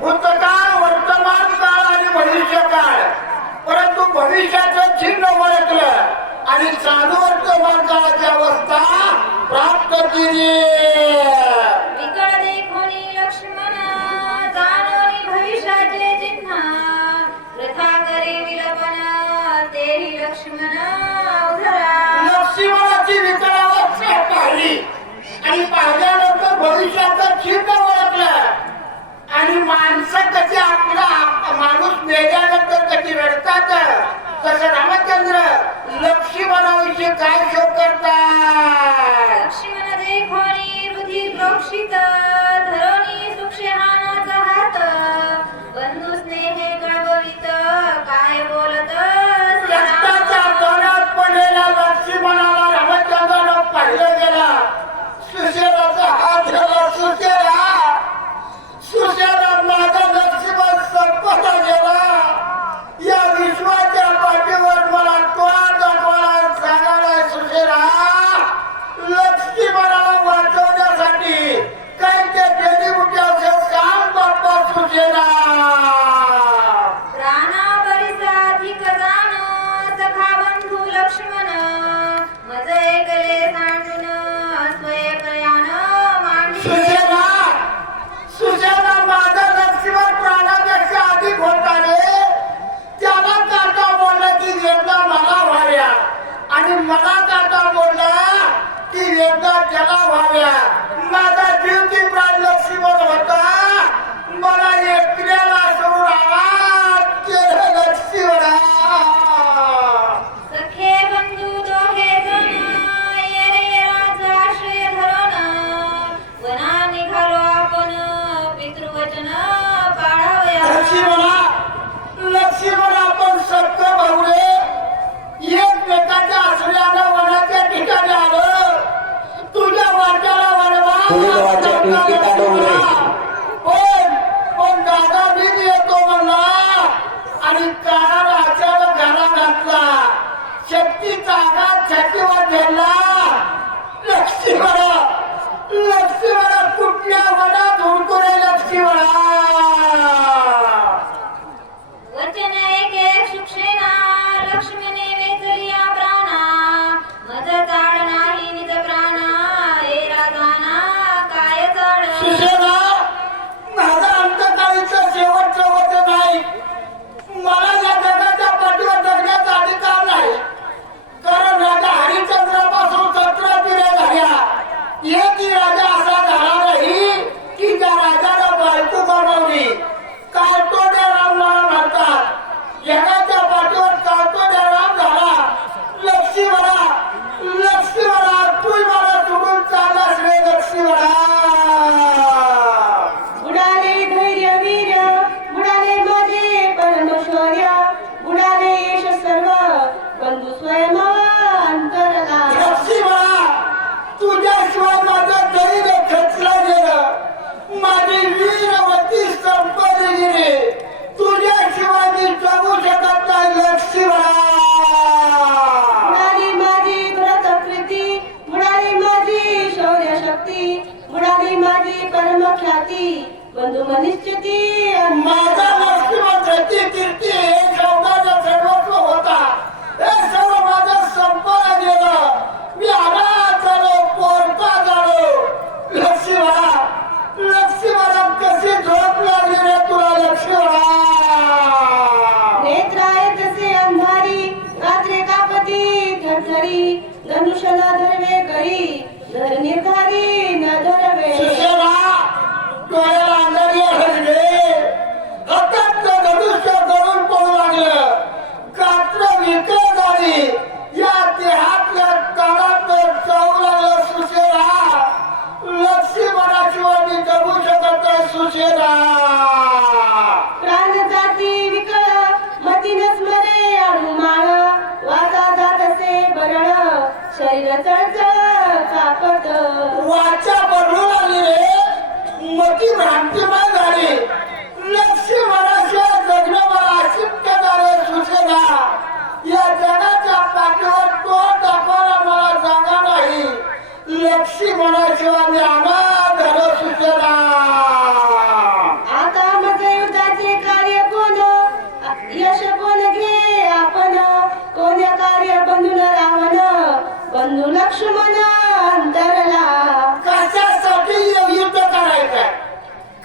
भूतकाळ, वर्तमान काळ आणि भविष्यकाळ, परंतु भविष्याचं चिन्ह ओळखलं आणि चालू वर्तमान काळाची अवस्था प्राप्त केली. विकळ देखोनी लक्ष्मण जाणोनी भविष्याचे चिन्ह, वृथा करे विलपन तेही लक्ष्मण उधरा. लक्ष्मणाची विकळ अवस्था पाहिली आणि पाहिल्यानंतर भविष्याचं चिन्ह ओळखलं आणि माणसं कशी आपला माणूस मेल्यानंतर कशी रडतात तसं रामचंद्र लक्ष्मणाविषयी काय शोक करतात. लक्ष्मण देखोनी रुधिर प्रोक्षित धरोनी सुक्षेहानाचा हात, बंधू स्नेहे कळववित काय बोलत रक्ताच्या तोंडात पडलेल्या लक्ष्मणाला रामचंद्राला पाहिलं गेला. सुशेराचा हात झाला. सुशेरा माझा लक्ष्मण संपला गेला. या विश्वाच्या पाठीवर मला तोंड दाखवायला सांगायला सुशेरा लक्ष्मणाला वाचवण्यासाठी काही ते जडीबुट्याचं काम बाप्पा सुशेरा. प्राणा परिसाधिक जाण सखा बंधू लक्ष्मण, मज ऐकले सांडून स्वयंकयान मांडले. सुशेरा माझा लक्ष्मण प्राणापेक्षा अधिक होता रे. त्याला काटा बोलला की वेदना मला व्हाव्या आणि मला काटा बोलला की वेदना त्याला व्हाव्या. माझा जीव की प्राण लक्ष्मण होता. मला एकट्याला सोडून आला केलं लक्ष्मणा. सखे बंधू दोघे जण येरे राजा आश्रय धरण, वना निघालो आपण पितृवचन पाळावया. लक्ष्मण आपण सत्य भावले एकमेकाच्या आश्रयानं वनाच्या ठिकाणी आलं. तुझ्या वाट्याला पण दादा मी येतो म्हणला आणि कानाला अचानक घाला घातला. शक्तीचा आघात छातीवर धरला. लक्ष्मणा कुठल्या वनात हुडतो रे लक्ष्मणा. वचन ऐके सुक्षेना लक्ष्मणे वेचलिया प्राणा, मज ताड नाही निज प्राणा हे राजाना काय ताड. सुशेरा माझा अंतकाळीचं शेवटचं वचन आहे. मला या जगाच्या पाठीवर जगण्याचा अधिकार नाही, कारण राजा हरिश्चंद्रापासून 17 पिढ्या झाल्या. एकही राजा असा झाला नाही की ज्या राजाला बायको इतकी भ्रांतिमय झाली. लक्ष्मणाशिवाय जगणं मला अशक्य झालं. सुसेना या जगाच्या पाठीवर तो दाखवायला मला जागा नाही. लक्ष्मणाशिवाय मी अनाथ झालो. सुसेना आता मग युद्धाचे कार्य कोण, यश कोण घे आपण, कोण कार्य बंधून रावण, बंधू लक्ष्मण अंतरला. कशासाठी युद्ध करायचंय,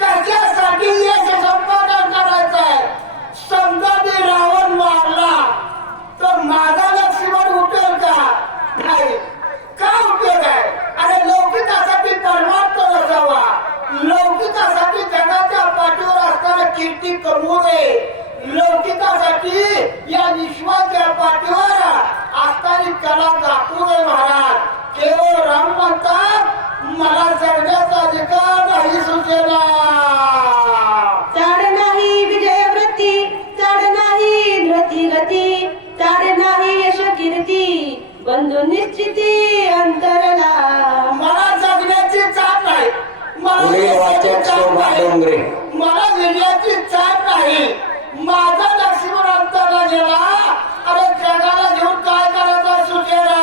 कशासाठी यश संपादन करायचंय. समजा मी रावण मारला तर माझा लक्ष्मण उठेल का? नाही. का उपयोग आहे? अरे लौकिकासाठी परमार्थ नसावा, लौकिकासाठी जगाच्या पाठीवर असताना कीर्ती कमवू नये, लौकिकासाठी या विश्वाच्या पाठीवर असताना कला दाखवू नये. महाराज केवळ राम म्हणतात मला जगण्याचा अधिकार नाही. सुचेना चाड नाही विजय व्रती, चाड नाही धृती गती, चाड नाही यश कीर्ती, बंधू निश्चिती अंतरला. मला जगण्याची चाल नाही, पुढील वाचक शोभा डोंगरे. मला विजयाची चाल नाही. माझा लक्ष्मण अंतरला गेला. अरे जगाला घेऊन काय करायचं. सुचेना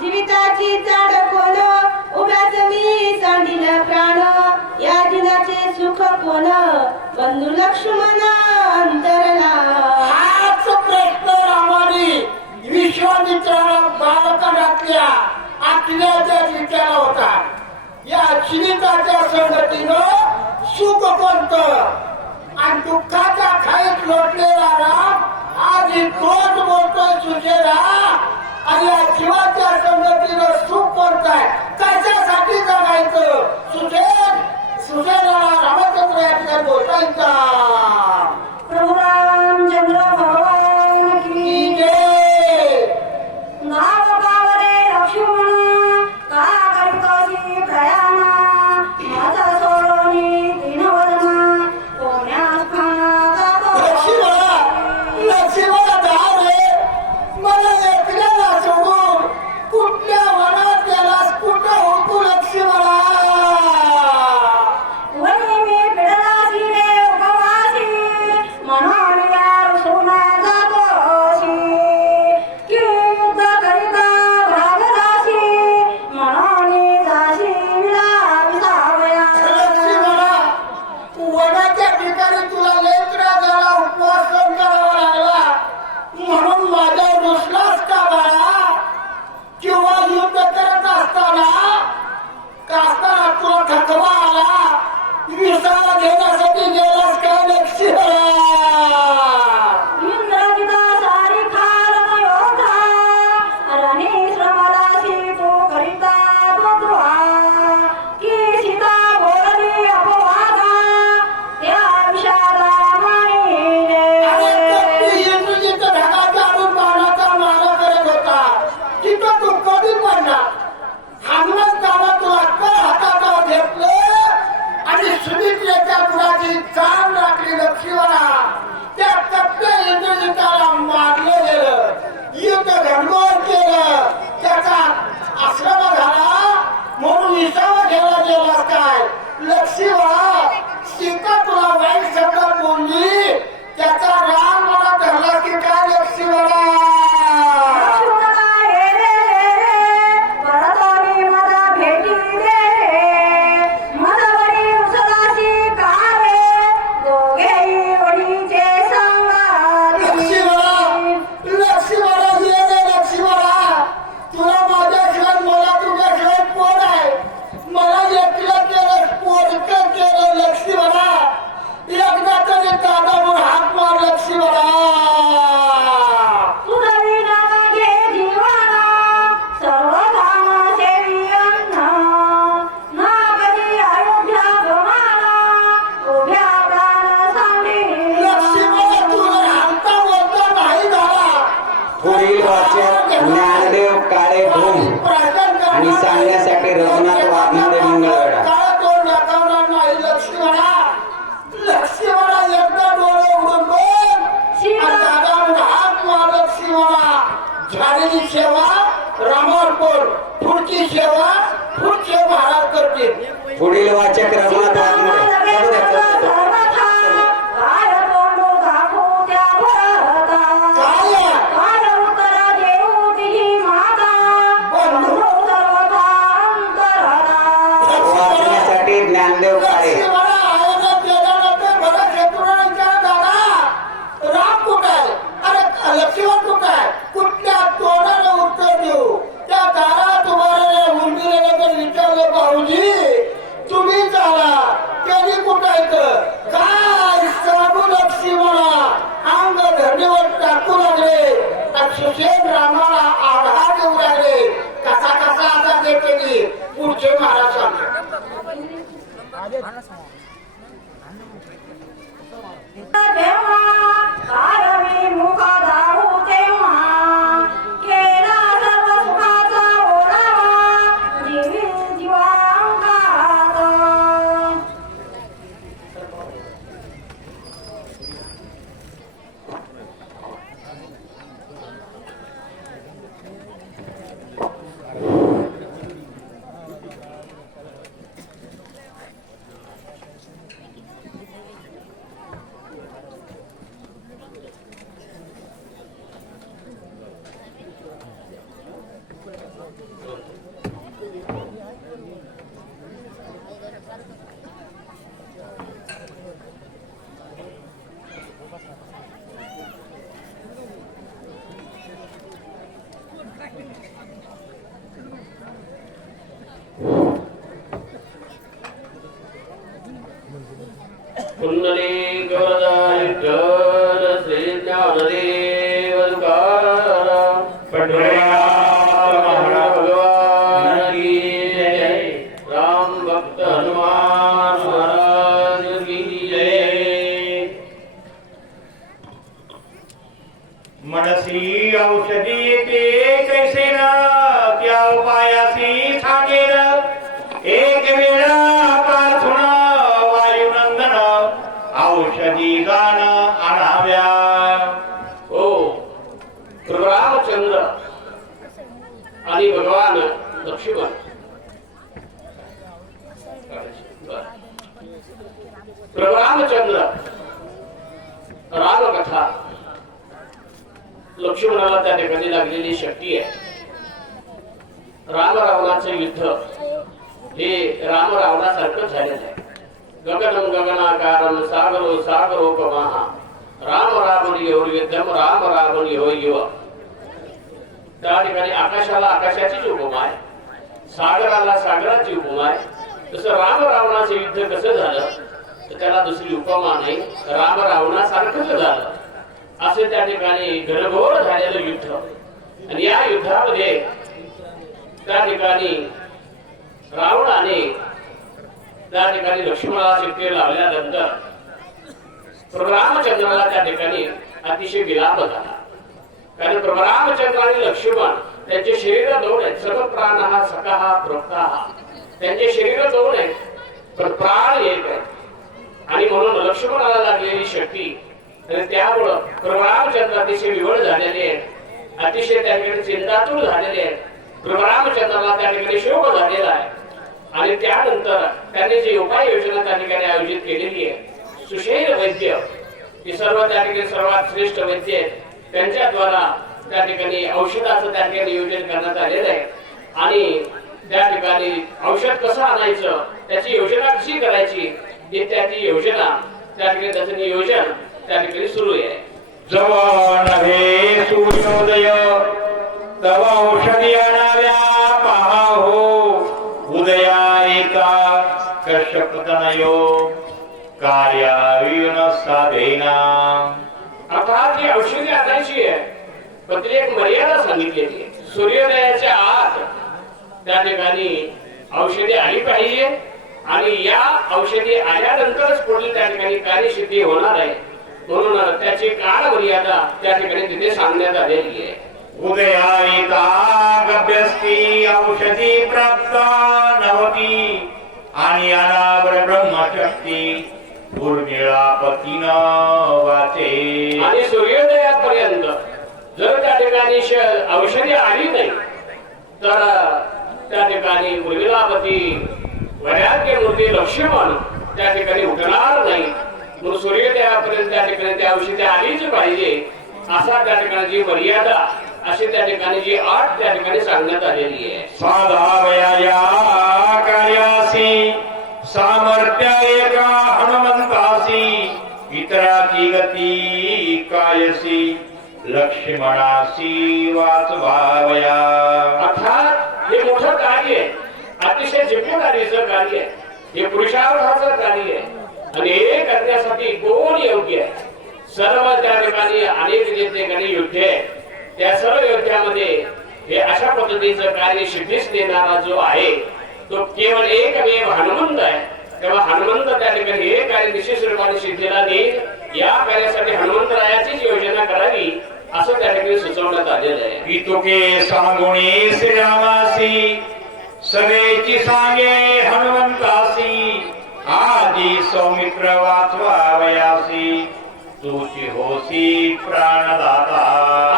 जीविताची चाड कोण, उभ्याच मी सांडिल प्राण, या दिनाचे सुख कोण, बंधू लक्ष्मण अंतरला. हाच प्रश्न रामाने विश्वामित्राला बालपणातल्या आत्म्याच्या विचारा होता. या जीविताच्या संगतीनं सुख कोणतं आणि दुःखाच्या खाईत लोटलेला राम आज तोच बोलतोय. सुचेना आणि या जीवाच्या संगतीनं सुख कोणतं आहे, कशासाठी जगायचं. सुचेनाला रामचंद्र या ठिकाणी बोलता येईल का? प्रभू रामचंद्र भगवान की जय. नाव पावरे लक्ष्मण, का करीतोसी प्रयाण, माझा सोडोनी दीनवदन, कोण्यास खाना जातो. लक्ष्मणा धाव रे, मला एकट्याला सोडून कुठल्या वनात गेलास. कुठं होतो लक्ष्मणा? वनी मी पिडलासी रे उपवासी, म्हणून यार सोना जातोसी, की युद्ध करिता भागदासी, म्हणून जाशी विलासावया. लक्ष्मणा वनाच्या ठिकाणी तुला लय त्रास झाला, उपवास करून करावा लागला म्हणून माझ्यावर रुसलास का बाळा? किंवा युद्ध करत असताना तुला थकवा आला, विसावा घेण्यासाठी गेलास का लक्ष्मणा? इंद्रजिता सारी खालत योधा, रणी श्रमदासी तो करिता द्वंद्वा, की सीता बोलली अपवादा, त्या विषादा मानिले. अरे कपटी इंद्रजित ढगाच्या आणून बाणाचा मारा करत होता. तिथं तू कधी पडला? हनुमंतानं तुला कर हातात घेतलं आणि सुमित्रेच्या मुलाची जाण राखली. लक्ष्मणा त्या कपट्या इंद्रजिताला मारलं गेलं, युद्ध घडवून केलं, त्याचा आश्रम झाला म्हणून विसावा घ्यायला गेला काय? लक्ष्मणा सीता तुला वाईट शब्द बोलली, त्याचा राग मला धरला की काय? लक्ष्मणा लक्ष्मणा हे रे, परतोनी मला भेटी दे, मदवरी उसदासी का रे, दोघेही वडीचे संवादी. लक्ष्मणा ये रे लक्ष्मणा, तुला माझ्याशिवाय मला तुझ्याशिवाय कोण आहे? मला एकलं केलं, पोरकं केलं. लक्ष्मणा एकदा तरी दादा म्हणून हात मार. लक्ष्मणा तुझी नाना घे जीवाना, सर्व धाम सेवी अन्न, ना कधी अयोध्या गमाना, उभ्या प्राण सांडी. लक्ष्मणा तुला हालता बोलता नाही झाला. पुढील वाचक ज्ञानदेव काळे भूम आणि सांगण्यासाठी रघुनाथ वाघमारे मंगळवेढा. काळ तोंड दाखवणार नाही. लक्ष्मणा एकदा डोळे उघडून बोल आणि दादा म्हणून हात मार. लक्ष्मणा झालेली सेवा रामावर बोल, पुढची सेवा पुढचे महाराज करतील. पुढील वाचक रघुनाथ वाघमोडे. चालू द्या, चालू द्या. वाचण्यासाठी ज्ञानदेव काळे. कुठल्या तोंडाने उत्तर देऊ त्या दारात उभारलेल्या हुंडीला विचारलं भाऊजी तुम्ही चाला त्यांनी कुठायचं काय साबू लक्ष्मी म्हणा अंग धरणीवर टाकू लागले सुशेन रामाला आधार देऊ लागले कसा कसा आधार देते पुढचे महाराज सांगतो कुंडली गवळदार विठ्ठल श्री ज्ञानदेव तुकाराम पंढरीनाथ भगवान की जय. राम भक्त हनुमान महाराज की जय. मनसी औषधी ते कैसे न त्या उपायासी ठाकेर एक वेळा प्रार्थना वायुनंदन औषधी गान आणाव्या. हो रामचंद्र आणि भगवान लक्ष्मण प्रभू रामचंद्र रामकथा लक्ष्मणाला त्या ठिकाणी लागलेली शक्ती आहे. राम रावणाचे युद्ध हे राम रावणासारखंच झालेलं आहे. गगनम गगनाकारम सागरो सागरोपमाः राम रावणयोर्युद्धम राम रावणयोर्युव. त्या ठिकाणी आकाशाला आकाशाचीच उपमा आहे, सागराला सागराची उपमा आहे. तसं राम रावणाचे युद्ध कसं झालं तर त्याला दुसरी उपमा नाही, राम रावणासारखंच झालं असं त्या ठिकाणी घनघोर झालेलं युद्ध. आणि या युद्धामध्ये त्या ठिकाणी रावणाने त्या ठिकाणी लक्ष्मणाला शिक्के लावल्यानंतर प्रभू रामचंद्राला त्या ठिकाणी अतिशय विलाप झाला. कारण प्रभू रामचंद्र आणि लक्ष्मण त्यांचे शरीर दोन आहेत, सर्व प्राण हा सखा हा प्रोक्ता हा. त्यांचे शरीर दोन आहेत पण प्राण एक आहे. आणि म्हणून लक्ष्मणाला लागलेली शक्ती आणि त्यामुळं प्रभू रामचंद्र अतिशय विवळ झालेले आहेत, अतिशय त्या ठिकाणी चिंतातूर झालेले आहेत. प्रभू रामचंद्राला त्या ठिकाणी शोक झालेला आहे. आणि त्यानंतर त्यांनी जी उपाययोजना त्या ठिकाणी आयोजित केलेली आहे, सुशेन वैद्य ही सर्व त्या ठिकाणी सर्वात श्रेष्ठ वैद्य आहेत, त्यांच्याद्वारा त्या ठिकाणी औषधाचं त्या ठिकाणी नियोजन करण्यात आलेलं आहे. आणि त्या ठिकाणी औषध कसं आणायचं, त्याची योजना कशी करायची, ही त्याची योजना त्या ठिकाणी त्याचं नियोजन त्या ठिकाणी सुरू आहे. जवळ नव्हे सूर्योदय तव औषधी आणाव्या पहा हो. उदया एका कश्यपतनयो कार्यावीन साधेना. अर्थात ही औषधी आणायची आहे पण तिला एक मर्यादा सांगितलेली आहे. सूर्योदयाच्या आत त्या ठिकाणी औषधी आली पाहिजे आणि या औषधी आल्यानंतरच पुढील त्या ठिकाणी कार्यसिद्धी होणार आहे. म्हणून त्याची काळ मर्यादा त्या ठिकाणी तिथे सांगण्यात आलेली आहे. उदया एका गभ्यस्ती औषधी प्राप्त नवती आणि अनावर ब्रह्मशक्ती उर्मिळापतीन वाचे. आणि सूर्योदयापर्यंत जर त्या ठिकाणी औषधी आली नाही तर त्या ठिकाणी उर्मिलापती वैराग्य मूर्ती लक्ष्मण त्या ठिकाणी उठणार नाही, म्हणून सूर्योदयापर्यंत त्या ठिकाणी त्या औषधी आलीच पाहिजे असा त्या ठिकाणी मर्यादा, अशी त्या ठिकाणी जी अट त्या ठिकाणी सांगण्यात आलेली आहे. साधावया या कार्यासी सामर्थ्य एका हनुमंतासी, इतराची गती कायसी लक्ष्मणासी वाचवावया. अर्थात हे मोठं कार्य आहे, अतिशय जिम्मेदारीचं कार्य आहे, हे पुरुषार्थाचं कार्य आहे आणि हे करण्यासाठी कोण योग्य आहे? सर्व त्या ठिकाणी अनेक जे ठिकाणी योद्धे आहेत, त्या सर्व योद्ध्यामध्ये हे अशा पद्धतीचं कार्य सिद्धीस देणारा जो आहे तो केवळ एकमेव हनुमंत आहे. तेव्हा हनुमंत त्या ठिकाणी हे कार्य विशेष रूपाने सिद्धीला देईल, या कार्यासाठी हनुमंतरायाचीच योजना करावी असं त्या ठिकाणी सुचवण्यात आलेलं आहे. पितुके सांगुणी श्रीरामासी, सगळेची सांगे हनुमंतासी, आजी सौमित्र वाचवावयासी, तुची होसी प्राणदाता.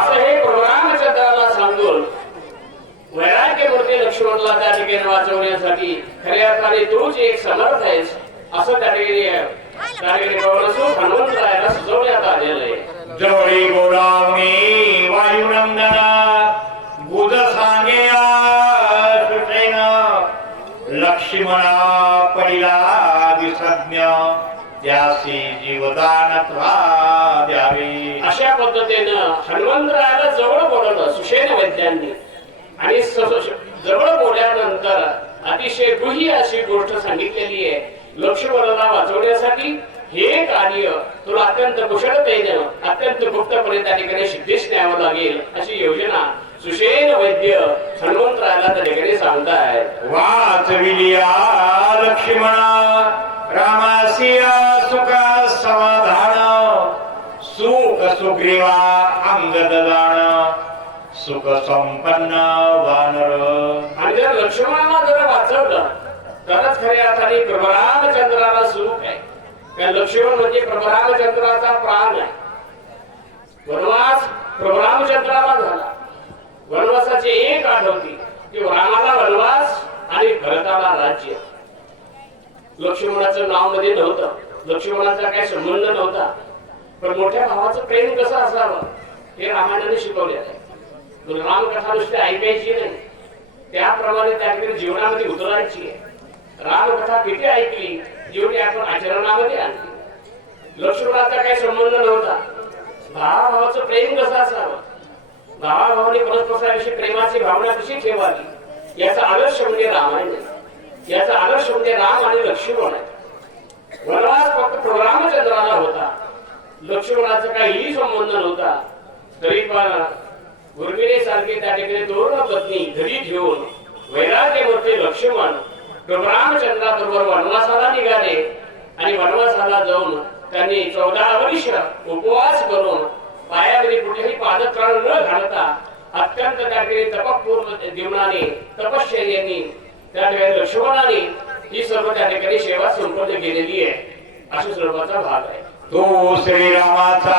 असं हे रामचंद्राला सांगून वैराग्य मूर्ती लक्ष्मणला त्या ठिकाणी वाचवण्यासाठी खऱ्या अर्थाने तूच एक समर्थ आहेस असं त्या ठिकाणी हनुमंतरायाला सुचवण्यात आलेलं आहे. जवळी बोलावणी वायुनंदना, बुध सांगे सुषेण, लक्ष्मणा पहिला विसज्ञ, त्यासी जीवदान द्यावे. अशा पद्धतीनं हनुमंतरायाला जवळ बोलवलं सुषेण वैद्यांनी आणि जवळ बोलल्यानंतर अतिशय गुह्य अशी गोष्ट सांगितलेली आहे. लक्ष्मणाला वाचवण्यासाठी हे कार्य तुला अत्यंत कुशलतेनं अत्यंत गुप्तपणे त्या ठिकाणी सिद्धीस न्यावं लागेल अशी योजना सुषेण वैद्य हनुमंतरायाला त्या ठिकाणी सांगतायत. वाचविलिया लक्ष्मणा रामासिया सुख समाधान, सुख सुग्रीवा अंगद दान, सुख संपन्न वानर. आणि जर लक्ष्मणाला जर वाचवलं तरच खऱ्या अर्थाने प्रभुरामचंद्राला सुख आहे. कारण लक्ष्मण म्हणजे प्रभुरामचंद्राचा प्राण आहे. वनवास प्रभुरामचंद्राला झाला, वनवासाची एक आठवती की रामाला वनवास आणि भरताला राज्य. लक्ष्मणाचं नाव मध्ये नव्हतं, लक्ष्मणाचा काही संबंध नव्हता, पण मोठ्या भावाचं प्रेम कसं असावं हे रामायणाने शिकवले आहे. रामकथा नुसती ऐकायची नाही, त्याप्रमाणे त्या ठिकाणी जीवनामध्ये उतरायची आहे. रामकथा किती ऐकली जेवढी आपण आचरणामध्ये आणली. लक्ष्मणाचा काही संबंध नव्हता, भावाभावाचं प्रेम कसं असावं, भावाभावाने परस्पराविषयी प्रेमाची भावना कशी ठेवावी याचा आदर्श म्हणजे रामायण आहे. याचा आदर्श म्हणजे राम आणि लक्ष्मण आहे. वनवास फक्त रामचंद्राला होता, लक्ष्मणाचा काहीही संबंध नव्हता. तरी पण उर्मिलेसारखे त्या ठिकाणी तरुण पत्नी घरी ठेवून वैराग्य मूर्ती लक्ष्मण रामचंद्राबरोबर वनवासाला निघाले आणि वनवासाला जाऊन त्यांनी 14 वर्ष उपवास करून पायामध्ये कुठेही पादत्राण न घालता अत्यंत त्या ठिकाणी तपपूर्ण जीवनाने तपश्चर्याने त्या ठिकाणी लक्ष्मणाने ही सर्व त्या ठिकाणी सेवा संपन्न केलेली आहे. अशा स्वरूपाचा भाग आहे. तो श्रीरामाचा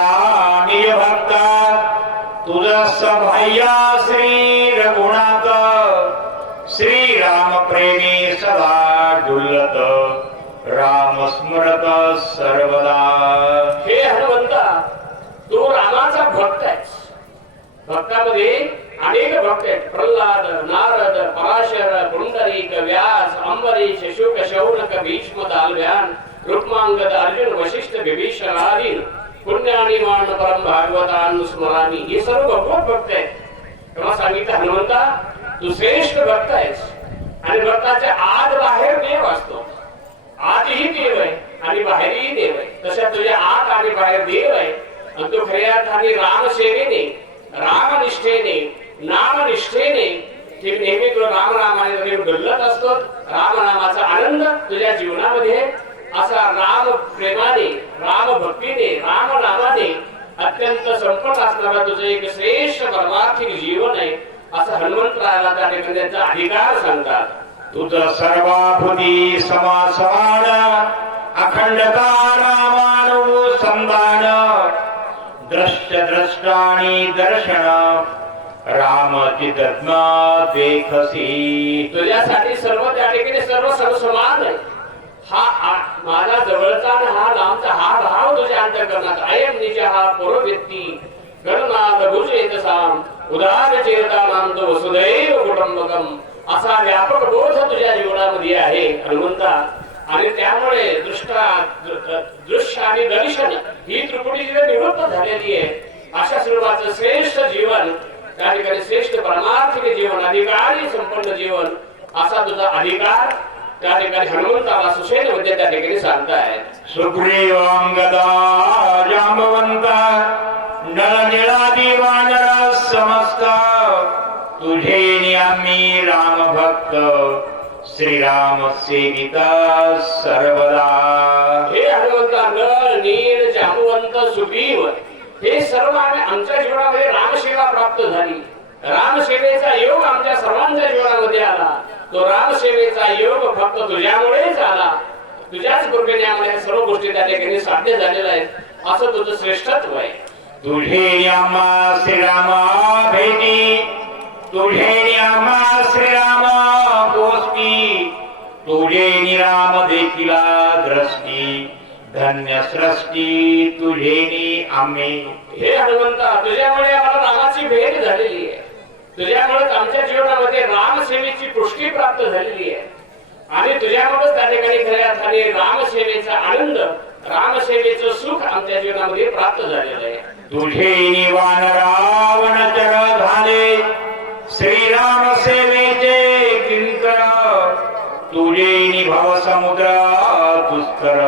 निय भक्ता, तुझा सभाय्या श्री रघुनाथ, श्रीराम प्रेमी सदा डुलत, राम स्मरत सर्वदा. हे हनुमंता, तू रामाचा भक्त आहेस. भक्तामध्ये अनेक भक्त आहेत. प्रल्हाद, नारद, पराशर, पुंडरीक, व्यास, अंबरीश, शुक, शौनक, भीष्म, दालव्यान, रुक्मांगद, अर्जुन, वशिष्ठ, विभीषण आदी पुण्यानी मान परम भागवतान स्मरामी, हे सर्व भगवत भक्त आहेत. तेव्हा सांगितलं हनुमंता तू श्रेष्ठ भक्त आहेस आणि भक्ताच्या आत बाहेर देव असतो. आतही देव आहे आणि बाहेरही देव आहे. तशा तुझ्या आत आणि बाहेर देव आहे आणि तू खऱ्या अर्थाने रामसेवेने, रामनिष्ठेने, नामनिष्ठेने ते नेहमी तुला रामनामाने बदलत असतो. रामनामाचा आनंद तुझ्या जीवनामध्ये असा राम प्रेमाने, राम भक्तीने, राम नामाने अत्यंत संपन्न असणारा तुझं एक श्रेष्ठ परमार्थिक जीवन आहे असं हनुमंतरायाला त्या ठिकाणी त्यांचा अधिकार सांगतात. तुझं सर्वाभूती समासमान, अखंडता रामानुसंधान, दृश्य द्रष्टानी दर्शन, राम चितत्न देखसी. तुझ्यासाठी सर्व त्या ठिकाणी सर्व समान आहे. माझा जवळचा आणि हा लांबचा हा भाव तुझ्या अंतःकरणात अयम निज हा पुरोव्यक्ती गणनाथ भुजेतसाम उदार चेतनानंद वसुदैव कुटुंबकम असा व्यापक बोध तुझ्या जीवनामध्ये आहे हनुमंता. आणि त्यामुळे दृश्य आणि दर्शन ही त्रिपुटी जिथे निवृत्त झालेली आहे. अशा स्वरूपाचं श्रेष्ठ जीवन त्या ठिकाणी श्रेष्ठ परमार्थिक जीवन अधिकारी संपन्न जीवन असा तुझा अधिकार त्या ठिकाणी हनुमंताला सुशेल मध्ये त्या ठिकाणी सांगताय. सुग्रीवांगदा जांबवंत नळ निळादी वानर समस्त तुझे आम्ही राम भक्त श्रीराम सेविता सर्वदा. हे हनुमंता नळ नीळ जांबवंत सुग्रीव हे सर्व आमच्या जीवनामध्ये रामसेवा प्राप्त झाली. रामसेवेचा योग आमच्या सर्वांच्या जीवनामध्ये आला. तो रामसेवेचा योग फक्त तुझ्यामुळेच आला. तुझ्याच कृपेने आम्हाला सर्व गोष्टी त्या ठिकाणी साध्य झालेल्या आहेत असं तुझं श्रेष्ठत्व आहे. तुझे आम्हा श्रीराम भेटी तुझे आम्हा श्रीराम गोष्टी तुझे निराम देखिला दृष्टी धन्य सृष्टी तुझे आम्ही. हे हनुमंता तुझ्यामुळे आम्हाला रामाची भेट झालेली आहे. तुझ्यामुळे आमच्या जीवनामध्ये रामसेवेची पुष्टी प्राप्त झालेली आहे. आणि तुझ्यामुळे त्या ठिकाणी खऱ्या अर्थाने रामसेवेचा आनंद रामसेवेचं सुख आमच्या जीवनामध्ये प्राप्त झालेलं आहे. तुझे निवान रावण चर झाले श्रीराम सेवेचे किंकर तुझे निभव समुद्र दुस्तर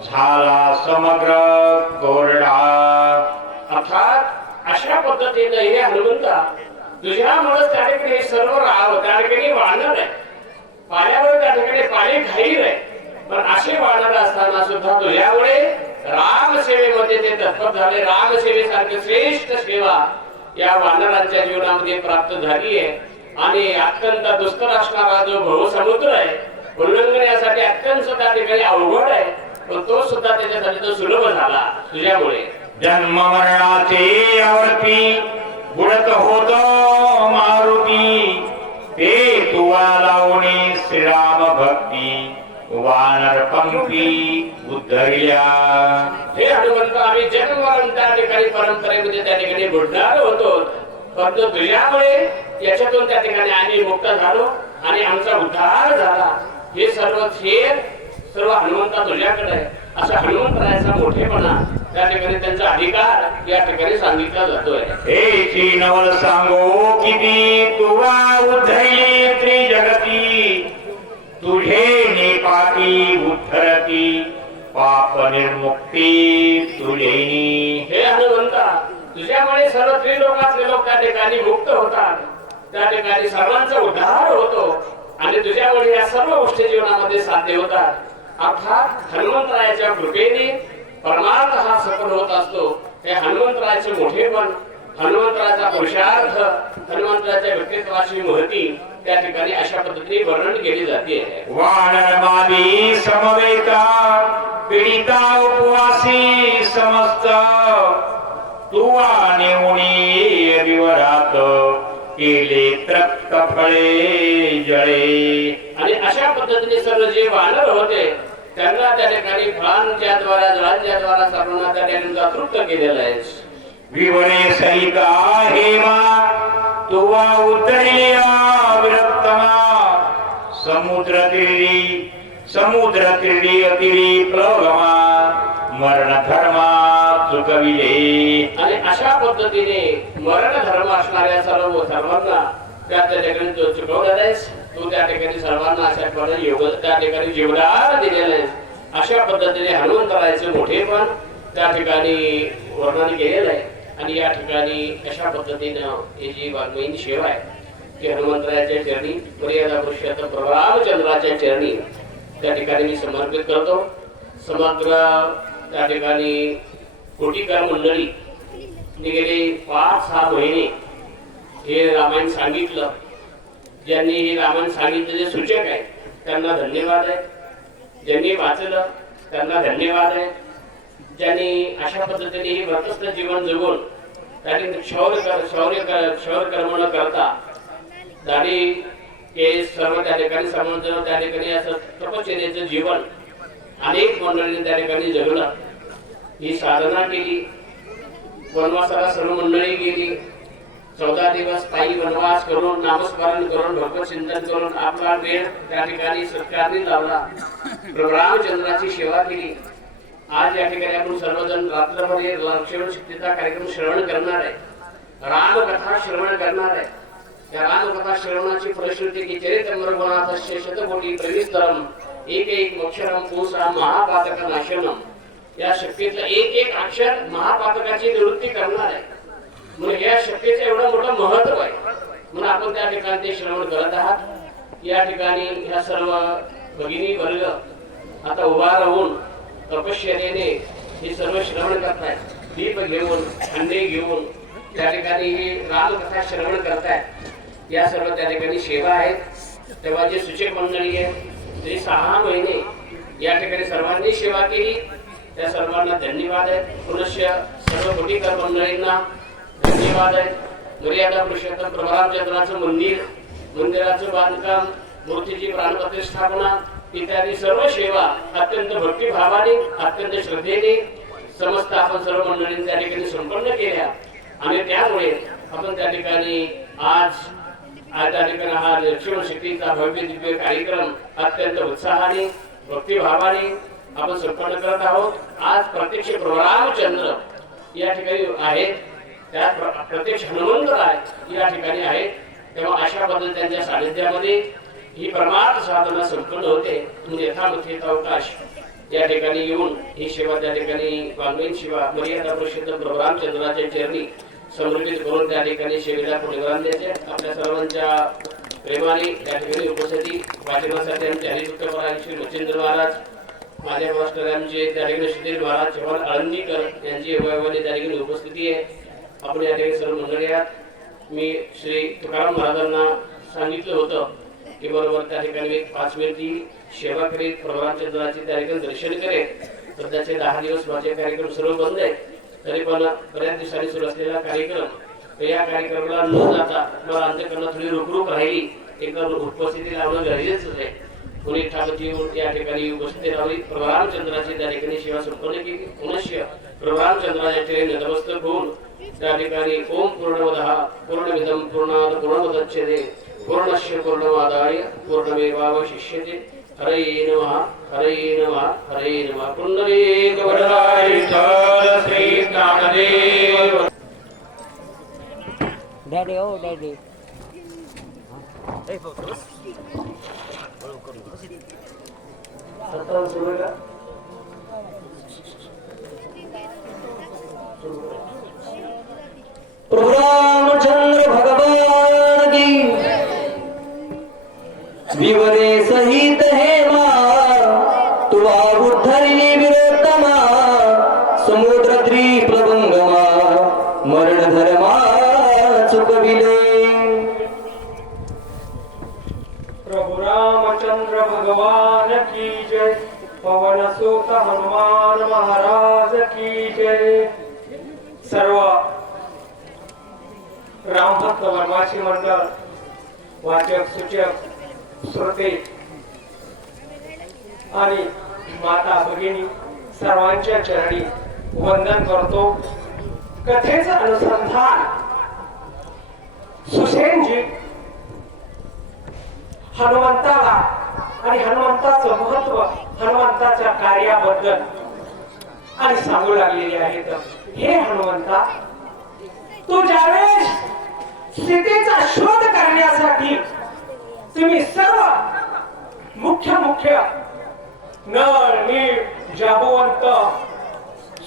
झाला समग्र कोरडा. अर्थात अशा पद्धतीने हे हनुमंता तुझ्यामुळे त्या ठिकाणी सर्व राव त्या ठिकाणी वानर आहे. पाण्यावर त्या ठिकाणी पाणी खाईल आहे. पण असे वानर असताना सुद्धा तुझ्यामुळे रामसेवेमध्ये ते तत्पर झाले. रामसेवेसारखी श्रेष्ठ सेवा या वानरांच्या जीवनामध्ये प्राप्त झाली आहे. आणि अत्यंत दुष्कर असणारा जो भवसमुद्र आहे उल्लंघण्यासाठी अत्यंत त्या ठिकाणी अवघड आहे. पण तो सुद्धा त्याच्यासाठी तो सुलभ झाला तुझ्यामुळे. जन्म मरणाचे आवर्ती बुडत होत मारुती ते तुवा लावणी श्रीराम भक्ती वानर पंक्ती उद्धरल्या. हे हनुमंत आम्ही जन्म मरण त्या ठिकाणी परंपरेमध्ये त्या ठिकाणी बुडणार होतो. परंतु तुझ्यामुळे याच्यातून त्या ठिकाणी आम्ही मुक्त झालो आणि आमचा उद्धार झाला. हे सर्व थेर सर्व हनुमंता तुझ्याकडे आहे. असा हनुमंतरायाचा मोठेपणा त्या ठिकाणी त्यांचा अधिकार या ठिकाणी सांगितला जातोय. हे नवल सांगो किती तुवा उद्धरली त्रिजगती तुझे नेपाती उद्धरती पाप निर्मुक्ती तुझे. हे हनुमंता तुझ्यामुळे सर्व त्रिलोकातले लोक त्या ठिकाणी मुक्त होतात. त्या ठिकाणी सर्वांचा उद्धार होतो आणि तुझ्यामुळे या सर्व गोष्टी जीवनामध्ये साध्य होतात. अर्थात हनुमंतरायाच्या कृपेने परमार्थ हा सफल होत असतो. हे हनुमंतरायाचे मोठेपण हनुमंतरायाचा पुरुषार्थ हनुमंतरायाच्या व्यक्तित्वाची महती त्या ठिकाणी अशा पद्धतीने वर्णन केली जाते. वानर मादी समवेता पीडिता उपवासी समस्त तुवा नेऊनी विवरात केले तृप्त फळे जळे. आणि अशा पद्धतीने सर्व जे वानर होते त्यांना त्या ठिकाणी फळांच्या द्वारा जळांच्या द्वारा सर्वांना त्या ठिकाणी तृप्त केलेलं आहे. विवरे सहिता हेमा तुवा उद्धरिया विरक्तमा समुद्र तिरी अतिरी प्लवगमा मरण धर्मा चुकविले. आणि अशा पद्धतीने मरण धर्म असणाऱ्या सर्वांना त्या ठिकाणी तो चुकवलेला आहेस. तू त्या ठिकाणी सर्वांना अशा प्रकारे योग त्या ठिकाणी जीवदान दिलेलं आहेस. अशा पद्धतीने हनुमंतरायाचे मोठेपण त्या ठिकाणी वर्णन केलेलं आहे. आणि या ठिकाणी अशा पद्धतीनं ही जी वाङ्मयीन सेवा आहे ती हनुमंतरायाच्या चरणी मर्यादा पुरुषोत्तम प्रभू रामचंद्राच्या चरणी त्या ठिकाणी मी समर्पित करतो. समग्र त्या ठिकाणी कोटीकार मंडळी गेले 5-6 महिने हे रामायण सांगितलं. ज्यांनी हे रामायण सांगितलं जे सूचक आहे त्यांना धन्यवाद आहे. ज्यांनी वाचलं त्यांना धन्यवाद आहे. ज्यांनी अशा पद्धतीने हे व्रतस्थ जीवन जगून त्यांनी क्षौर कर्म न करता दाढी केस सर्व त्या ठिकाणी समजलं. त्या ठिकाणी असं तपश्चर्याचं जीवन अनेक मंडळींनी त्या ठिकाणी जगलं. ही साधना केली. वनवासाला सर्व मंडळी गेली. 14 दिवस पायी वनवास करून नामस्मरण करून भगवत चिंतन करून आपला वेळ त्या ठिकाणी सत्कारणी लावला. प्रभू रामचंद्राची सेवा केली. आज या ठिकाणी आपण सर्वजण रात्रभर लक्ष्मण शक्तीचा कार्यक्रम श्रवण करणार आहे. रामकथा श्रवण करणार आहे. या रामकथा श्रवणाची फलश्रुती की चरितमृगुणाथस्य शतकोटी प्रविस्तरम एक एक अक्षरम पुंसा महापातक नाशनम. या शक्तीतलं एक एक अक्षर महापातकाची निवृत्ती करणार आहे. म्हणून या शक्तीचं एवढं मोठं महत्व आहे. म्हणून आपण त्या ठिकाणी ते श्रवण करत आहात. या ठिकाणी ह्या सर्व भगिनी वर्ग आता उभा राहून तपश्चर्याने हे सर्व श्रवण करतायत. दीप घेऊन खंडे घेऊन त्या ठिकाणी ही रामकथा श्रवण करतायत. या सर्व त्या ठिकाणी सेवा आहेत. तेव्हा जे सूचक मंडळी आहे ते 6 महिने या ठिकाणी सर्वांनी सेवा केली. त्या सर्वांना धन्यवाद आहेत. पुनश्च सर्व कोटीकर मंडळींना धन्यवाद आहेत. मर्यादा पुरुषोत्तम प्रभू रामचंद्राचं मंदिराचं बांधकाम, मूर्तीची प्राणप्रतिष्ठापना इत्यादी सर्व सेवा अत्यंत भक्तिभावाने अत्यंत श्रद्धेने समस्त आपण सर्व मंडळींनी त्या ठिकाणी संपन्न केल्या. आणि त्यामुळे आपण त्या ठिकाणी आज त्या ठिकाणी हा लक्ष्मण शक्तीचा भव्य दिव्य कार्यक्रम अत्यंत उत्साहाने भक्तिभावाने आपण संपन्न करत आहोत. आज प्रत्यक्ष प्रभू रामचंद्र या ठिकाणी आहेत. त्या प्रत्यक्ष हनुमंतराय या ठिकाणी आहेत. तेव्हा अशा पद्धतीने त्यांच्या सानिध्यामध्ये ही परमार्थ साधना संपन्न होते. म्हणजे यथामथित अवकाश या ठिकाणी येऊन ही सेवा त्या ठिकाणी वाङ्मयीन सेवा मर्यादा पुरुषोत्तम प्रभू रामचंद्राच्या चरणी समर्पित करून त्या ठिकाणी सेवेला पुढे द्यायचे. आपल्या सर्वांच्या प्रेमाने त्या ठिकाणी उपस्थिती वाचनासाठी आमचे हरिभक्त श्री मच्छिंद्र महाराज, माझ्या मास्टर आमचे त्या ठिकाणी सुधीर महाराज चव्हाण आळंदीकर यांची वैभवाने त्या ठिकाणी उपस्थिती आहे. आपण या ठिकाणी सर्व मंडळी आहात. मी श्री तुकाराम महाराजांना सांगितलं होतं की बरोबर त्या ठिकाणी मी 5 मिनिटी सेवा करीत प्रभू रामचंद्राची त्या ठिकाणी दर्शन करेन. सध्याचे 10 दिवस माझे कार्यक्रम सर्व बंद आहे. तरी पण बऱ्याच दिवसांनी सुरू असलेला कार्यक्रम या कार्यक्रमाला न जाता मला अंतकरणात थोडी रुखरुख राहिली. एकदम उपस्थिती लावणं गरजेचंच आहे. कोणी ठाकरची येऊन या ठिकाणी उपस्थिती लावली. प्रभू रामचंद्राची त्या ठिकाणी सेवा संपन्न केली. पुनश्च प्रभू रामचंद्राच्या चरणी नतमस्तक होऊन त्या ठिकाणी ओम पूर्णमदः पूर्णमिदं पूर्णात् पूर्णमुदच्यते पूर्णस्य पूर्णमादाय पूर्णमेवावशिष्यते. हरे नमः हरे नमः हरे नमः. पुंडरीक वरदाय श्री ज्ञानदेव. डॅडी ओ डॅडी प्रभु रामचंद्र भगवान की विवरे सहित हेमा तुवा उद्धरिणी विरोत्तमा समुद्र त्रिप्रभंगमा मरण धर्मा चुकविले. प्रभु रामचंद्र भगवान की जय. पवन सुत हनुमान महाराज की जय. सर्व रामभक्त वनवासी मंडळ, वाचक सूचक श्रोते आणि माता भगिनी सर्वांच्या चरणी वंदन करतो. कथेचं अनुसंधान सुसेनजी हनुमंताला आणि हनुमंताचं महत्व, हनुमंताच्या कार्याबद्दल आणि सांगू लागलेले आहेत. हे हनुमंता, तू ज्यावेळेस सीतेचा शोध करण्यासाठी तुम्ही सर्व मुख्य नर, नीळ, जांबवंत,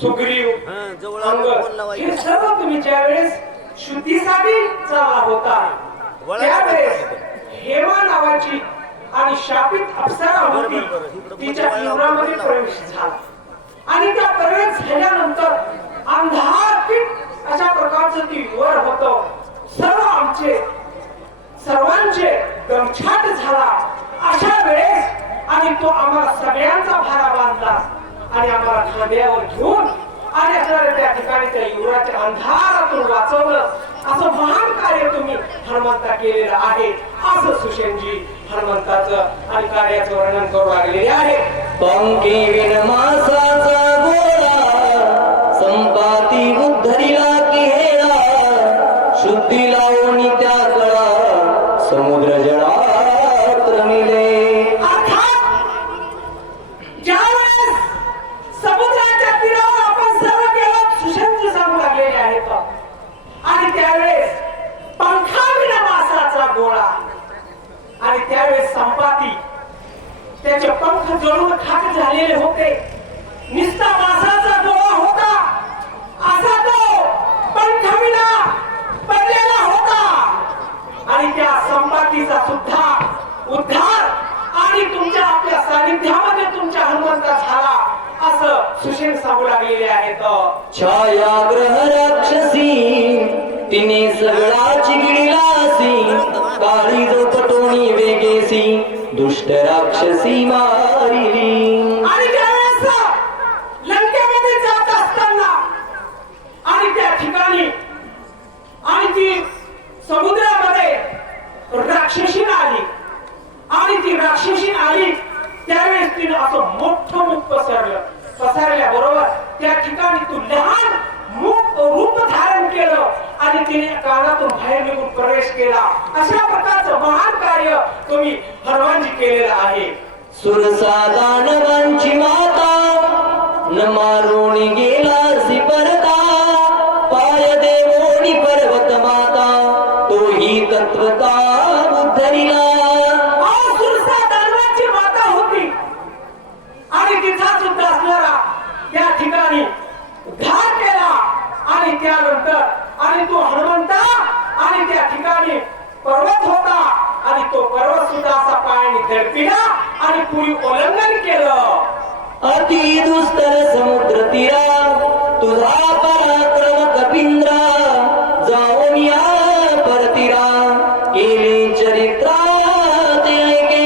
सुग्रीव, अंगद हे सर्व तुम्ही ज्यावेळेस शुद्धीसाठी चालला होता त्यावेळेस हेमा नावाची आणि शापित अप्सरा होती. तिच्या इंद्रामध्ये प्रवेश झाला आणि त्या प्रवेश झाल्यानंतर अंधारपीठ अशा प्रकारचं ती वर होतो. सर्वांचे गमछाट झाला. अशा वेळेस आणि तो आम्हाला सगळ्यांचा भारा बांधला आणि आम्हाला खांद्यावर घेऊन आणि असणाऱ्या त्या ठिकाणी त्या युवराच्या अंधारातून वाचवलं असं महान कार्य तुम्ही हनुमंता केलेलं आहे असं सुषेणजी हनुमंताचं आणि कार्याचं वर्णन करू लागलेले आहे. पंखी विण मासाचा गोळा संपाती उद्धरिला की हेळा शुद्धी लावून त्या कळा समुद्र जळात रमिले. अर्थात ज्यावेळेस समुद्राच्या तीरावर आपण सर्व केलं सुषेणजी सांगू लागलेले आहेत आणि त्यावेळेस पंखाविना मासाचा गोळा आणि त्यावेळेस संपाती त्याचे पंख जळून खाक झालेले होते. निस्ता मासाचा गोळा होता असा तो पंखाविना पडलेला होता आणि त्या संपातीचा सुद्धा उद्धार आणि तुमच्या आपल्या सानिध्यामध्ये तुमच्या हनुमंता झाला असं सुषेण सांगू लागलेले आहेत. छायाग्रह राक्षसी तिने सगळाची गिळासी काळी जो पटोणी वेगेसी दुष्ट राक्षसी मारिली. आणि त्यावेळेस लंकेमध्ये जात असताना आणि त्या ठिकाणी आणि ती समुद्रामध्ये राक्षसी आली आणि ती राक्षसी आली त्यावेळेस तिने असं मोठं मुख पसरल्या बरोबर त्या ठिकाणी तू लहान मुख रूप धारण केलं आणि तिने कानातून बाहेर निघून प्रवेश केला. अशा प्रकारचं महान कार्य तुम्ही हनुमानजी केलेलं आहे. सुरसा दानवांची माता न मारून गेला सी परता पाय देवोनी पर्वत माता तोही तत्वता उद्धरिला. सुरसा दानवांची माता होती आणि तिचा सुद्धा असणारा त्या ठिकाणी उद्धार केला आणि त्यानंतर आणि तो हनुमंता आणि त्या ठिकाणी पर्वत होता आणि तो पर्वत सुद्धा असा पायाने दडपिला आणि पुरी उल्लंघन केलं. अति दुस्तर समुद्र तीरा तुझा पराक्रम कपिंद्रा जाऊन या परतीरा केले चरित्रात ऐके.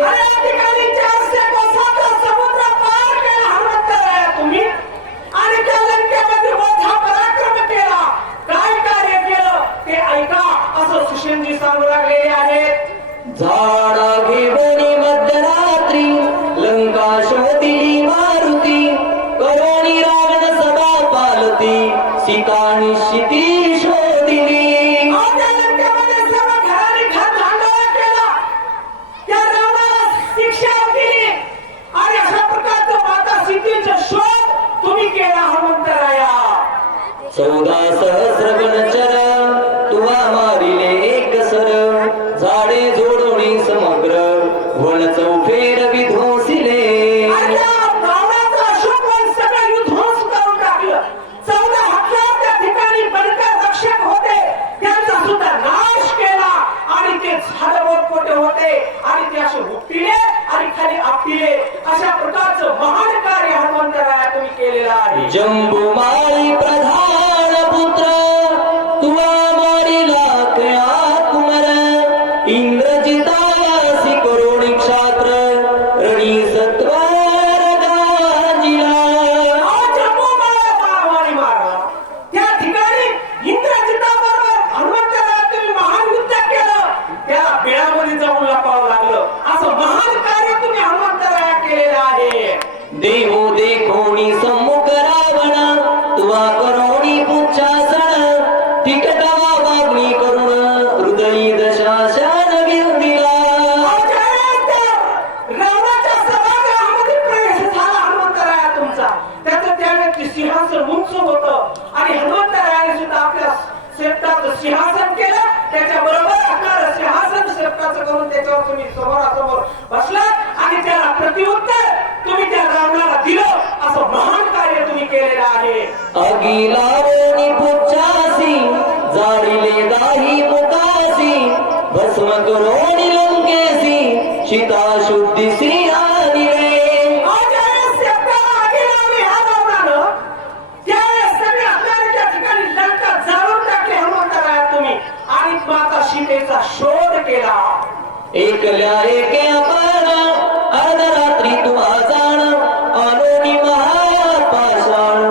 आणि या ठिकाणी 400 कोसाचा समुद्र पार केला हनुमंतराया तुम्ही आणि त्या लंकेमध्ये मोठा पराक्रम केला. काय कार्य केलं ते ऐका असं सुषेणजी सांगू लागलेले आहेत. झाडा घेवणी मध्यरात्री लंका शोधिली मारुती करोणी रावण सभा पालती सीता निश्चिती शोधिली. त्या लंकेमध्ये सर्व घराने घर भांडवल केला त्या रावणाला शिक्षा दिली आणि अशा प्रकारचं माता सीतेचा शोध तुम्ही केला हनुमंतराया. 14 सहस्र गणचर तुवा मारिले एक सर झाडे जोडोणी समग्र वन चौफेर विध्वंसिले. आणि त्या रावणाचं अशोकवन सगळं विध्वंस करून टाकलं. 14,000 त्या ठिकाणी बनकर रक्षक होते त्यांचा सुद्धा नाश केला आणि ते झाड मोठमोठे होते आणि ते असे उपटिले आणि खाली आपटिले. अशा प्रकारचं महान कार्य हनुमंतराया तुम्ही केलेलं आहे. जंबुमाळी प्रधान पुत्र तुवा मारिला कया कुमार इंद्रजितासी करोणी क्षात्र रणी सत्वार गाजिला. जंबूमाळी मारला त्या ठिकाणी इंद्रजिताबरोबर हनुमंतराया तुम्ही महान युद्ध केलं त्याला बिळामध्ये जाऊन लपावं लागलं असं महान कार्य तुम्ही हनुमंतराया केलेलं आहे. देवो देखोणी सम्मुख रावण तुवा करोणी पुच्छासन तिकटावा वागणी करुण हृदयी दशाशन विंदिला. रावणाच्या सभागृहामध्ये प्रवेश झाला हनुमंतराया तुमचा. त्याचं त्यावेळेस सिंहासन उंच होतं आणि हनुमंतरायाने सुद्धा आपल्या शेपटाचं सिंहासन केलं. त्याच्या बरोबर असणारं सिंहासन शेपटाचं करून त्याच्यावर तुम्ही समोरासमोर बसलात आणि त्याला प्रत्युत्तर तुम्ही त्या रावणाला दिलं असं महान कार्य तुम्ही केलेलं आहे. अगिला ओणी पुच्छासी जाळिले दाही मुकासी भस्म करोणी लंकेसी सीता शुद्धीसी आणिले. ज्यावेळेस शेपटाला आगी लावली ह्या रावणानं त्यावेळेस सगळे असणारे त्या ठिकाणी लंका जाळून टाकले हनुमंतराया तुम्ही आणि माता सीतेचा शोध केला. एकल्या एके अपार अर्धरात्री तू आजाण आणोनी महापाषाण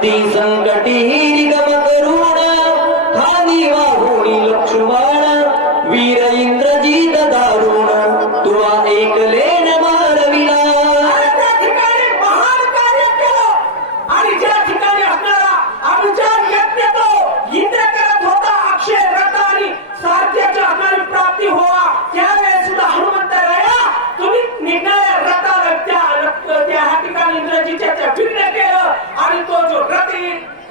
अति संकटी रिगम करुण खाली वाहुनी लक्ष्मण वीर इंद्रजित दारुण तुला एकले न मारविला. आणि त्या ठिकाणी महान कार्य केलं आणि ज्या ठिकाणी असणारा अभिचार यज्ञ तो इंद्र करत होता अक्षय रथ आणि सारथ्याची असणारी प्राप्ती व्हावा त्यावेळेस सुद्धा हनुमंत राया तुम्ही निघणाऱ्या रथाला त्या ठिकाणी इंद्रजीच्या त्या विघ्न केलं आणि तो जो रथ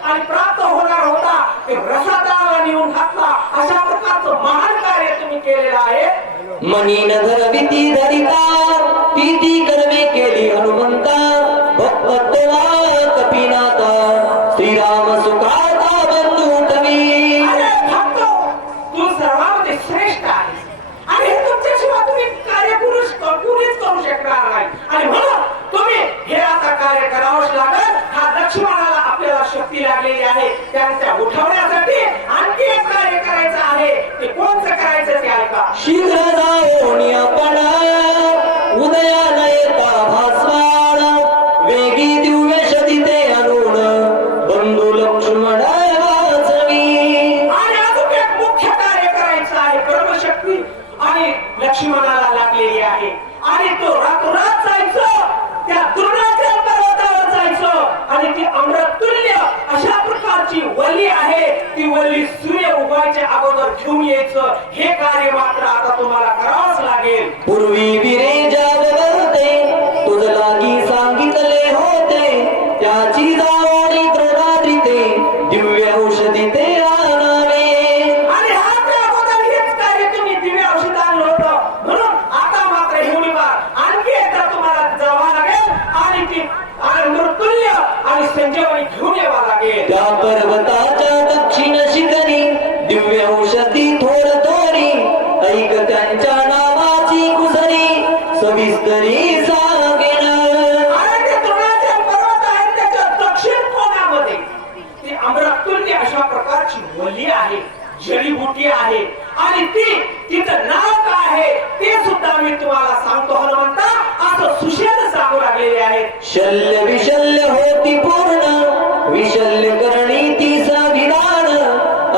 आणि प्राप्त होणार होता ते रसातळाला नेऊन घातला. अशा प्रकारचं महान कार्य तुम्ही केलेलं आहे. मनीन धरविती धरिता ती कर्मे केली हनुमंता भक्तवा कपिनाथा श्रीराम सुखाता बंधू ठवी. अरे भक्त तू सर्वांमध्ये श्रेष्ठ आहेस आणि हे तुमच्याशिवाय तुम्ही कार्य पुरुष कुणीच करू शकणार नाही आणि म्हणून तुम्ही हे आता कार्य करावंच लागेल. हा लक्ष्मणाला आपल्याला शक्ती लागलेली आहे त्यांच्या उठवण्यासाठी आणखी एक कार्य करायचं आहे. ते कोणतं करायचं ते ऐका. शीघ्र जाऊन आपण उदयाला येता भास्वान वेगी दिव्य शतीते आणून बंधू लक्ष्मण वाचवी. आणि अजून एक मुख्य कार्य करायचं आहे. ब्रह्मशक्ती आणि लक्ष्मणाला लागलेली आहे आणि तो रातोरात जायचं त्या द्रोणाच्या पर्वतावर जायचं आणि ती अमृततुल्य अशा प्रकारची वल्ली आहे ती वल्ली सूर्य उगवायच्या अगोदर घेऊन यायचं. हे कार्य मात्र आता तुम्हाला करावंच लागेल. पूर्वी विरेजा बलवते तुझ लागी सांगितले होते त्याची जावणी द्रोणाद्रिते दिव्य औषधी ते आणावे. आणि हा त्या अगोदर हेच कार्य तुम्ही दिव्य औषध आणलं होतं म्हणून आता मात्र घेऊन आणखी एकदा तुम्हाला जावं लागेल आणि ती अमृततुल्य आणि संजीवनी घेऊन यावं लागेल. त्या पर्वताच्या दक्षिण शिखरी दिव्य औषधी थोर थोरी ऐक त्यांच्या नावाची कुसरी सविस्तरी सांगेन. आणि ते द्रोणाचे पर्वत आहे त्याच्या दक्षिण कोणामध्ये ती अमृततुल्य अशा प्रकारची वल्ली आहे जडीबुटी आहे आणि तिचं नाव काय आहे ते सुद्धा मी तुम्हाला सांगतो. हनुमंता असं सुषेण सांगू लागलेले आहे. शल्य विशल्य होती पूर्ण विशल्य करणी ती संविधान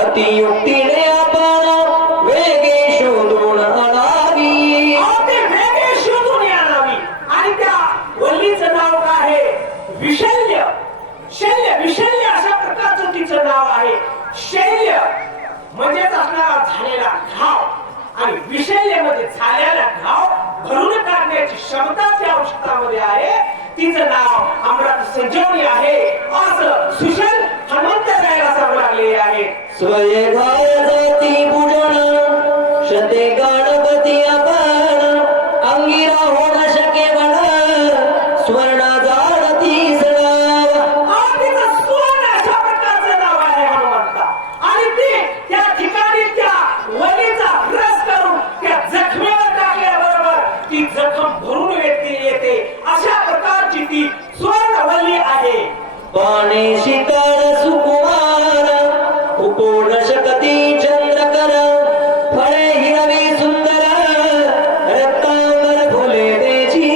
अतियुक्तीने आपण वेगे शोधून आणावी. अहो, ते वेगळे शोधून आणावी आणि त्या वल्लीचं नाव काय आहे विशल्य. शल्य विशल्य अशा प्रकारचं तिचं नाव आहे. शल्य म्हणजेच असणारा झालेला घाव आणि विशल्यमध्ये झालेला घाव भरून काढण्याची क्षमता त्या औषधामध्ये आहे. तिचं नाव अमृत संजीवनी आहे असं सुषेण हनुमंत रायाला सांगू लागलेले आहे. स्वयंघाय जाती पूजन शते गणपती आपण अंगिरा होण शके बळ स्वर्ण जाणती सणाव. तिचं सुवर्ण अशा प्रकारचं नाव आहे हनुमंता आणि ती त्या ठिकाणी त्या वलीचा रस करून त्या जखमेवर टाकल्याबरोबर ती जखम भरून येते अशा प्रकारची ती सुवर्णवल्ली आहे. पाणी शीतळ सुकुमार उपोण शकती चंद्रकर फळे हिरवी सुंदर रत्नांबर फुले त्याची.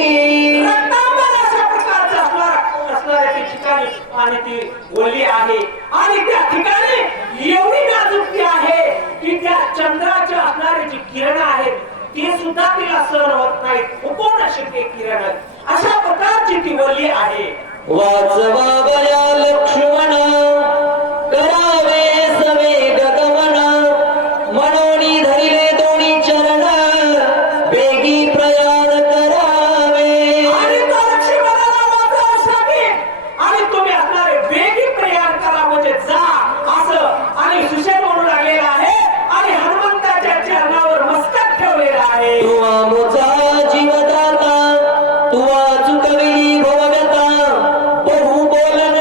रत्नांबर अशा प्रकारचं असणाऱ्या ती ठिकाणी आणि ती वल्ली आहे आणि त्या ठिकाणी एवढी नाजुकती आहे की त्या चंद्राच्या असणारी जी किरण आहेत ते सुद्धा तिला सहन होत नाहीत. उपोण शक्य किरण अशा प्रकारची ती वल्ली आहे. वाचवा बया लक्ष्मण करावे सवेग गमन मनोनी धरिले दोन्ही चरण बेगी प्रयाण करावे. आणि तो लक्ष्मणाला वाचवण्यासाठी आणि तुम्ही असणारे वेगी प्रयाण करा म्हणजे जा असं आणि सुषेण म्हणू लागलेला आहे आणि हनुमंताच्या चरणावर मस्तक ठेवलेला आहे. तुवा मोचा जीवदाता तुवा चुकविली भवगता बहु बोलन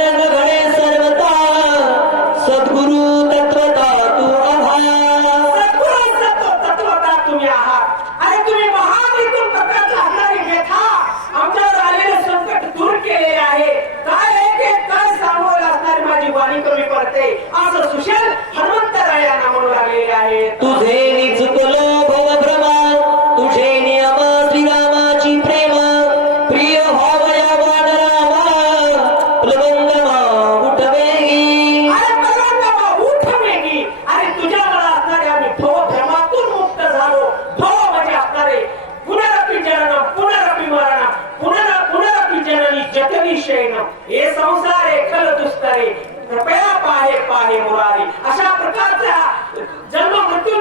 हे संसार एकल दुस्तरे कृपया पाहे पाहे मुरारी अशा प्रकारच्या जन्म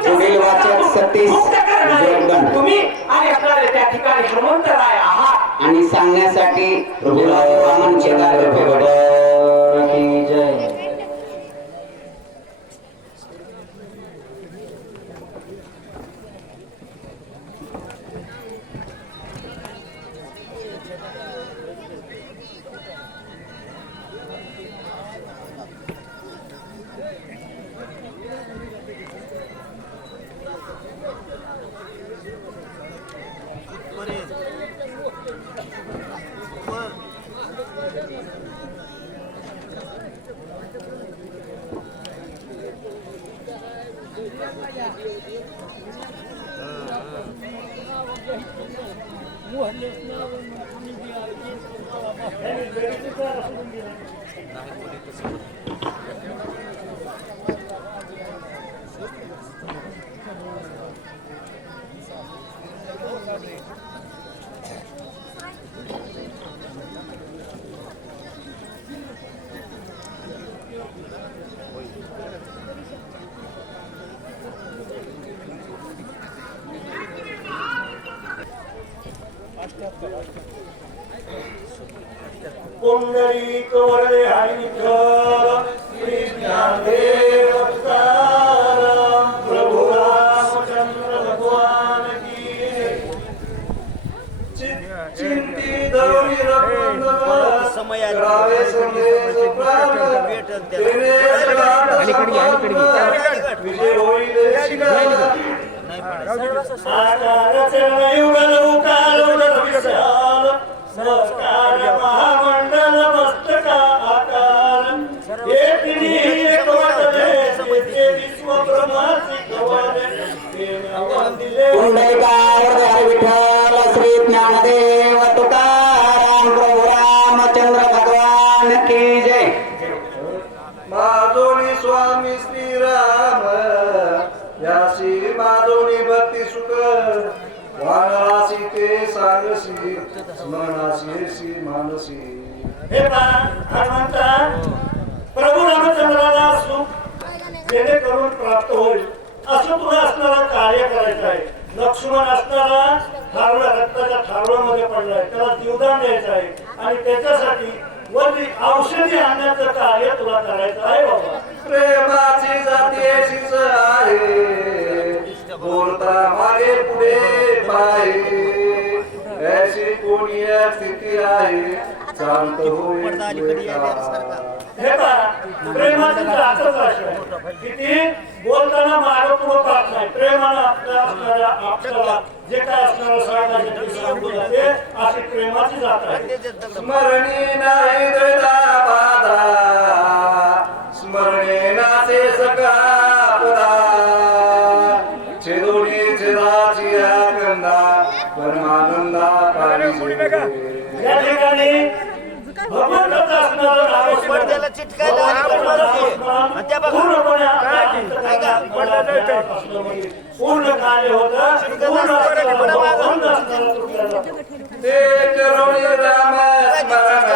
पुढील वाचक सतीश जोगदंड. तुम्ही आणि आपल्याला त्या ठिकाणी हनुमंतराय आहात आणि सांगण्यासाठी वामन केदार की जय. पुंडलिक वरदे हरी विठ्ठल श्री ज्ञानदेव तुकाराम प्रभु रामचंद्र भगवान की चिंती धरुणी रघुनंदन समय करावे संदेश प्राप्त तेरे विजय होईल शिखर आकार चरण युगल उकाल उदल विशाल नमस्कार महामंडल मस्तका आकार एक एक वाटले ते विश्व ब्रह्माची कवले पुंडलिकाय हरी विठ्ठल श्री ज्ञानदेव तुकाराम प्रभु रामचंद्र भगवान की जय. माधोनी स्वामी श्रीराम यासी माधोनी भक्ती सुख वानरासी ते सांगसी स्मरणासी सी मानसी. हे हनुमंता प्रभू रामचंद्राला सुख जेणेकरून प्राप्त होईल असं तुला असणारा कार्य करायचं आहे. लक्ष्मण असणारा थारवळा रक्ताच्या थारवळामध्ये पडलाय त्याला जीवदान द्यायचं आहे आणि त्याच्यासाठी वरती औषधी आणण्याचं कार्य तुला करायचं आहे बाबा. प्रेमाची जातीशीच आहे बोलता मागे पुढे पाय ऐशी कोणी स्थिती आहे शांत होईल. हे पहा प्रेमाची जातच आहे किती बोलताना मागे पुढे पाहत नाही. प्रेमानं आपल्या असणाऱ्या आपल्याला जे काय असणारं सांगायचं सांगू जाते अशी प्रेमाची जात आहे. स्मरणी नाही द्वैता बाधा स्मरणे नाचे सका पदा छेदोडी छेदाची आनंदा परमानंदा पाहिजे. या ठिकाणी भगवंत असणारं नामस्मरण पूर्णपणे पूर्ण कार्य होतं ते करुणी राम स्मरण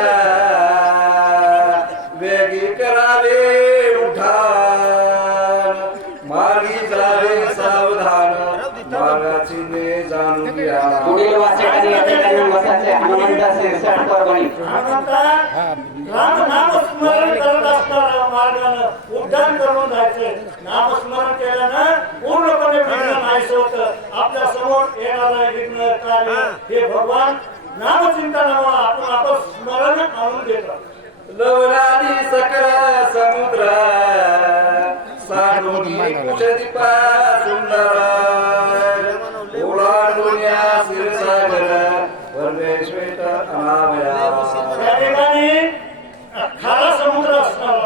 वेगी करावे उठान मार्गी जावे सावधान मार्गाची ने जाणून घ्या. पुढील वाचकांनी या ठिकाणी मताचे हनुमंत शिरसाट परभणी. राम नामस्मरण करत असताना मार्गानं उड्डाण करून जायचे. नामस्मरण केल्यानं पूर्णपणे विघ्न नाहीस होतं. आपल्या समोर येणारा विघ्न कार्य हे भगवान नामचिंतनामुळे आपण स्मरण आणून देतात. लवलादी सकल समुद्र साडोनी कुशदीपा सुंदर ओलांडून या क्षीरसागर परमेश्वर अनामया. या ठिकाणी खारा समुद्र असणार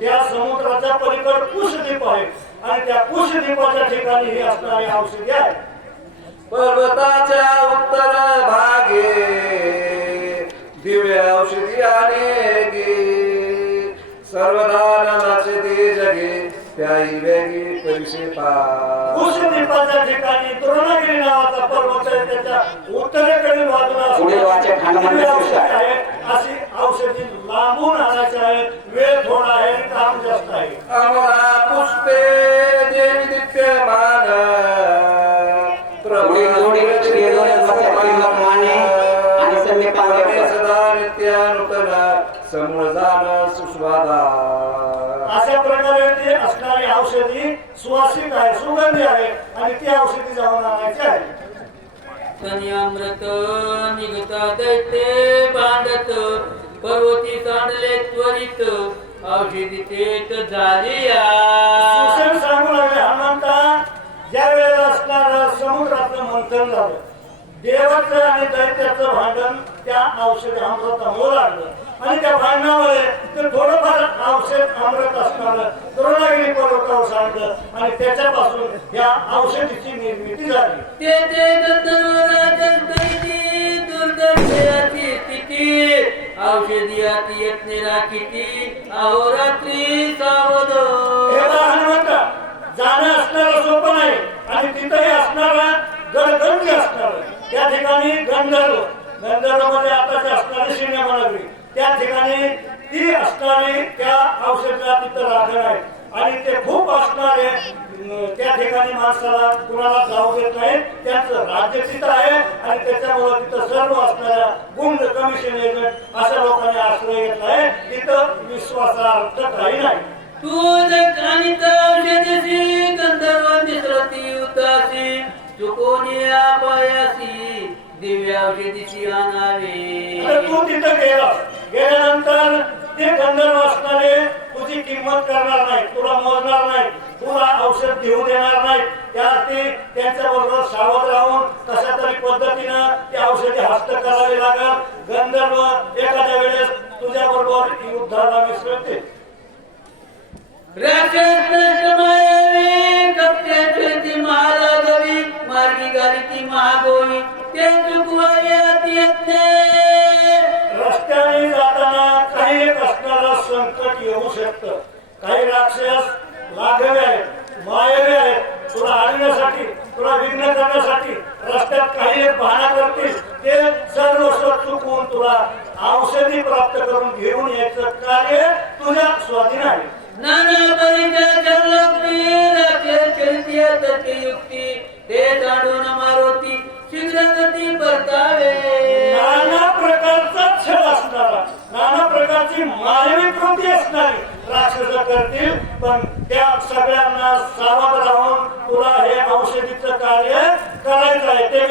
त्या समुद्राच्या पलीकडे कुशदीप आहे आणि त्या कुशदीपाच्या ठिकाणी ही असणारी औषधी आहे. पर्वताच्या उत्तर भागे दिव्य औषधी अनेकी सर्वदानाचे दे जगे त्याही वेगी पैसे पा. कुशदीपाच्या ठिकाणी द्रोणगिरी नावाचा पर्वत आहे त्याच्या उत्तरेकडील बाजूला पुढील वाचक हनुमंत शिरसाट. अशी औषधी लांबून आणायचे आहे. वेळ थोडा आहे, काम जास्त आहे. अमरा पुष्पे देवी दिप्यमान पुढील जोडी श्री दोन त्रिंबक माने आणि सन्नी पांगे सदा नित्यानुतन समूळजान सुस्वादा. अशा प्रकारे ते असणारी औषधी सुवासिक आहे, सुगंधी आहे आणि ती औषधी जाऊन आणायची आहे. अमृत निघता दैत्य बांधत पर्वती सांडले त्वरित औषधी तेच झाली सुसेन सांगू लागले, हनुमंता, ज्या वेळेला असणारं समुद्रातलं मंथन झालं, देवाचं आणि दैत्याचं भांडण त्या औषधी अमृतामुळे लागलं आणि त्या भांडणामुळे ते थोडंफार औषध अमृत असणारं द्रोणागिरी पर्वतावर सांडलं आणि त्याच्यापासून या औषधीची निर्मिती झाली. ते दुर्दशेची स्थिती औषधी अति यत्ने राखीती अहोरात्री सावध. हे पहा हनुमंता, जाणं असणारं सोपं नाही आणि तिथंही असणारा गडगंज असणार. त्या ठिकाणी गंधर्वमध्ये आताची असणारी सिनेमानगरी, त्या ठिकाणी ती असणारी त्या औषधाला तिथं राखण आहे आणि ते खूप असणारे त्या ठिकाणी माणसाला कुणाला जाऊ देत नाही. त्यांचं राज्य तिथं आहे आणि त्याच्यामुळे तिथं सर्व असणाऱ्या गुंड कमिशन एजंट अशा लोकांनी आश्रय घेतला आहे. तिथं विश्वासार्थ काही नाही. तूज कानित औषधीसी गंधर्व मिश्रती उदासी चुकोनी पायासी दिव्य औषधीची आणावे. तर तू तिथं गेल्यानंतर ते गंधर्व असणारे तुझी किंमत करणार नाही, तुला मोजणार नाही, तुला औषध घेऊ देणार नाही. त्यासाठी त्यांच्या बरोबर सावध राहून कशा तरी पद्धतीनं ती औषधी हस्त करावी लागल. गंधर्व एखाद्या वेळेस तुझ्या बरोबर युद्धाला मिसळते. राक्षस मायावी कपट्याची महाराजावी मार्गी गाली ती महागोवी ते चुकवावी अति यत्ने. रस्त्याने जाताना काही एक असणारं संकट येऊ शकतं. काही राक्षस लाघवे आहेत, मायवे आहेत, तुला आणण्यासाठी, तुला विघ्न करण्यासाठी रस्त्यात काही एक बहाणा करतील. ते सर्व चुकवून तुला औषधी प्राप्त करून घेऊन यायचं कार्य तुझ्या स्वाधीन आहे. नाना परिचय युक्ती ते जाणून मारुती शीघ्रगती परतावे. नाना प्रकारचा छळ असणारा, नाना प्रकारची मानवी कृती असणारी राक्षस करतील, पण त्या सगळ्यांना सावध राहून तुला हे औषधीचं कार्य करायचं आहे. ते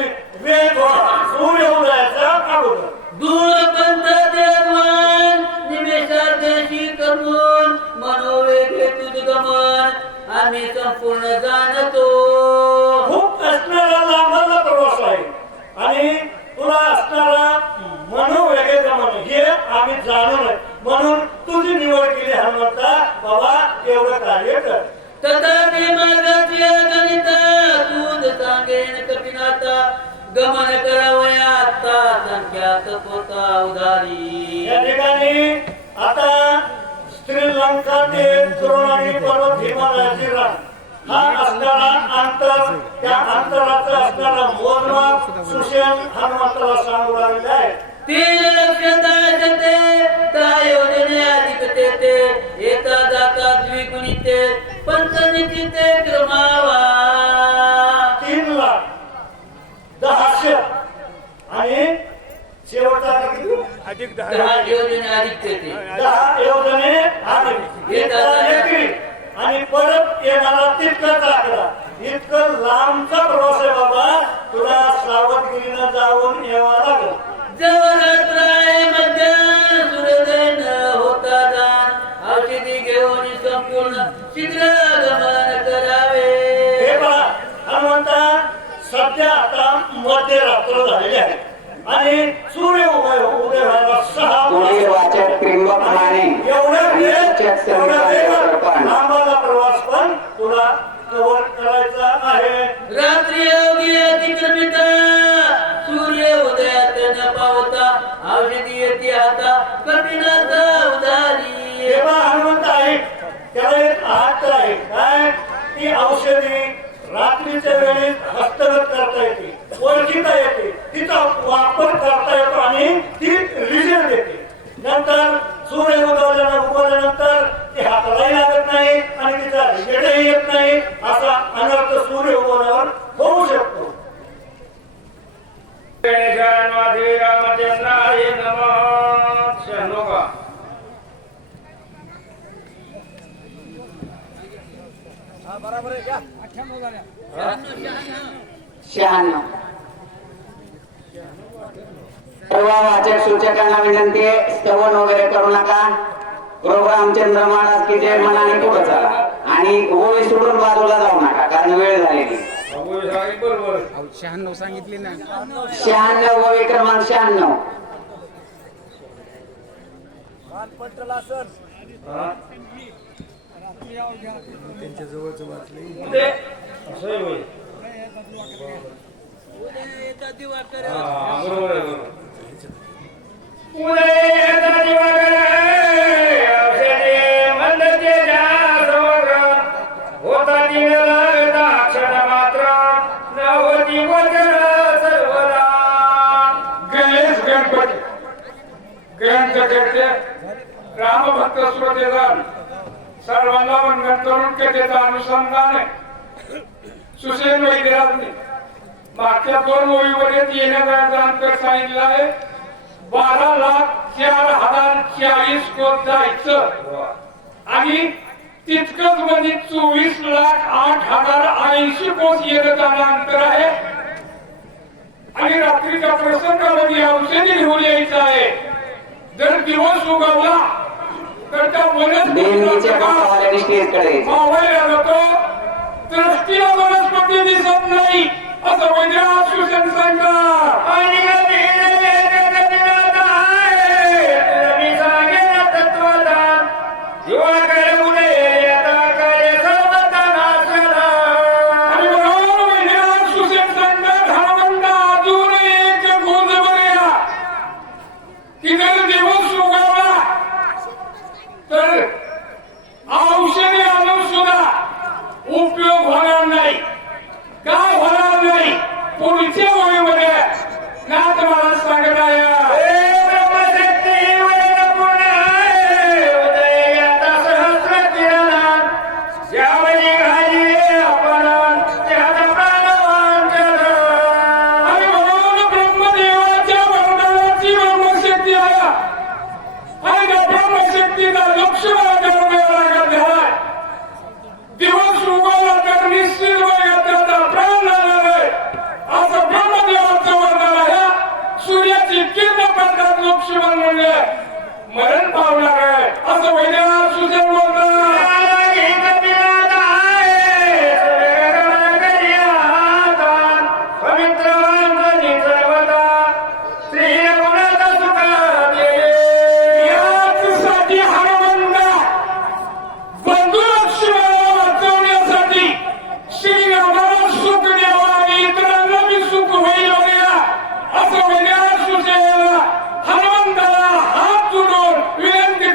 वेळ सूर्य उदयाचा अगोदर दूरपंथ देवान निमेषादेशी करून मनोवेगे तुझ गमन आम्ही संपूर्ण जाणतो. खूप असणारा लांबाचा प्रवास आहे आणि तुला असणारा मनोवेगे गमन हे आम्ही जाणून आहे, म्हणून तुझी निवड केली हनुमंता. बाबा एवढं कार्य कर. तथापि मार्गाची गणिता तूच सांगेन कपिनाथा गमन करावया आता संख्यात होता उदारी. या ठिकाणी आता श्रीलंका ते द्रोणागिरी पर्वत हिमालयाची रान हा असणारा अंतर, त्या अंतराचं असणारा मोजमाप सुषेण हनुमंताला सांगू लागले आहे. 3 लक्ष दाशते त्या योजने अधिकते ते येता जाता द्विगुणिते पंचनितीते क्रमावा. 3 लाख 10,000 आणि शेवटचा किती? 10 योजने अधिकते ते 10 योजने अधिक येता एकरी आणि परत येणारा तितकाच आकडा. इतकं लांबचा प्रवास आहे बाबा, तुला सावधगिरीनं जाऊन यावं लागेल. जवळाय मध्यान सूर्योदय न होता जाण औषधी घेऊन संपूर्ण शीघ्र गमन करावे. हे पहा हनुमंता, सध्या आता मध्यरात्र झालेली आहे आणि सूर्य उदय व्हायला 6 पुढील वाचक त्रिंबक माने एवढ्या वेगात लांबाचा प्रवास पण तुला कव्हर करायचा आहे. रात्री अवघी अतिक्रमिता सूर्य उदयात न पावता औषधी येते आता कपिनाथा उदारी. हे पहा हनुमंत आहे, त्याला एक हात आहे काय, ती औषधी रात्रीच्या वेळी हस्तगत करता येते, ओळखीता येते, तिचा वापर करता येतो आणि ती रिझल्ट देते. नंतर सूर्य उगवल्यानंतर ते हातालाही लागत नाही आणि तिचा रिजेक्टही येत नाही, असा अनर्थ सूर्य उगवल्यावर होऊ शकतो. रामचंद्राय नमः. शहाण्णव. 96. सर्व वाचक सूचकांना विनंती आहे, स्तवन वगैरे करू नका. प्रभू रामचंद्र महाराज की जय मनाने पुढे चला आणि ओळी सोडून बाजूला जाऊ नका, कारण वेळ झालेली. 96 सांगितली ना. 96 ओळी क्रमांक 96. त्यांच्या जवळच वाचले. गणेश गणपती ग्रंथ करते रामभक्त श्रोतेदार सर्वांना वंदन करून कथेचा अनुसंधान आहे. सुशील वैद्यराजने मागच्या 2 ओळीवर येण्याचा अंतर सांगितलं आहे. 12,04,040 कोस जायचं आणि तितकंच म्हणजे 24,08,080 कोस येणं जाणं अंतर आहे. आणि रात्रीच्या प्रसंगामध्ये औषधी घेऊन यायचं आहे. जर दिवस उगवला तर त्या देणगीच्या कामावाल्याने स्टेजकडे मावायला जातो. दृष्टीला वनस्पती दिसत नाही असं वैद्य आश्वासन सांगतात. तर औषधी आणून सुद्धा उपयोग होणार नाही. काय होणार नाही? पुढच्या ओळीमध्ये नाथ महाराज सांगत आहे, ब्रह्मदेवाच्या वरदानाची ब्रह्मशक्ती आहे आणि त्या ब्रह्मशक्तीचा लक्ष्मण झालाय. दिवस उगवला तर निश्चित त्याचा प्राण जाणार आहे असं ब्रह्मदेवाचं वरदान आहे. सूर्याची किरण पडतात लक्ष्मण म्हणजे मरण पावणार आहे असं वैद्यनाथ सूचन बोलतात. याचसाठी हनुमंता बंधू लक्ष्मणाला वाचवण्यासाठी श्रीरामाला सुख द्यावा आणि इतरांना बी सुख होईल असं वैद्यनाथ सूचनेला हनुमंताला हात जोडून विनंती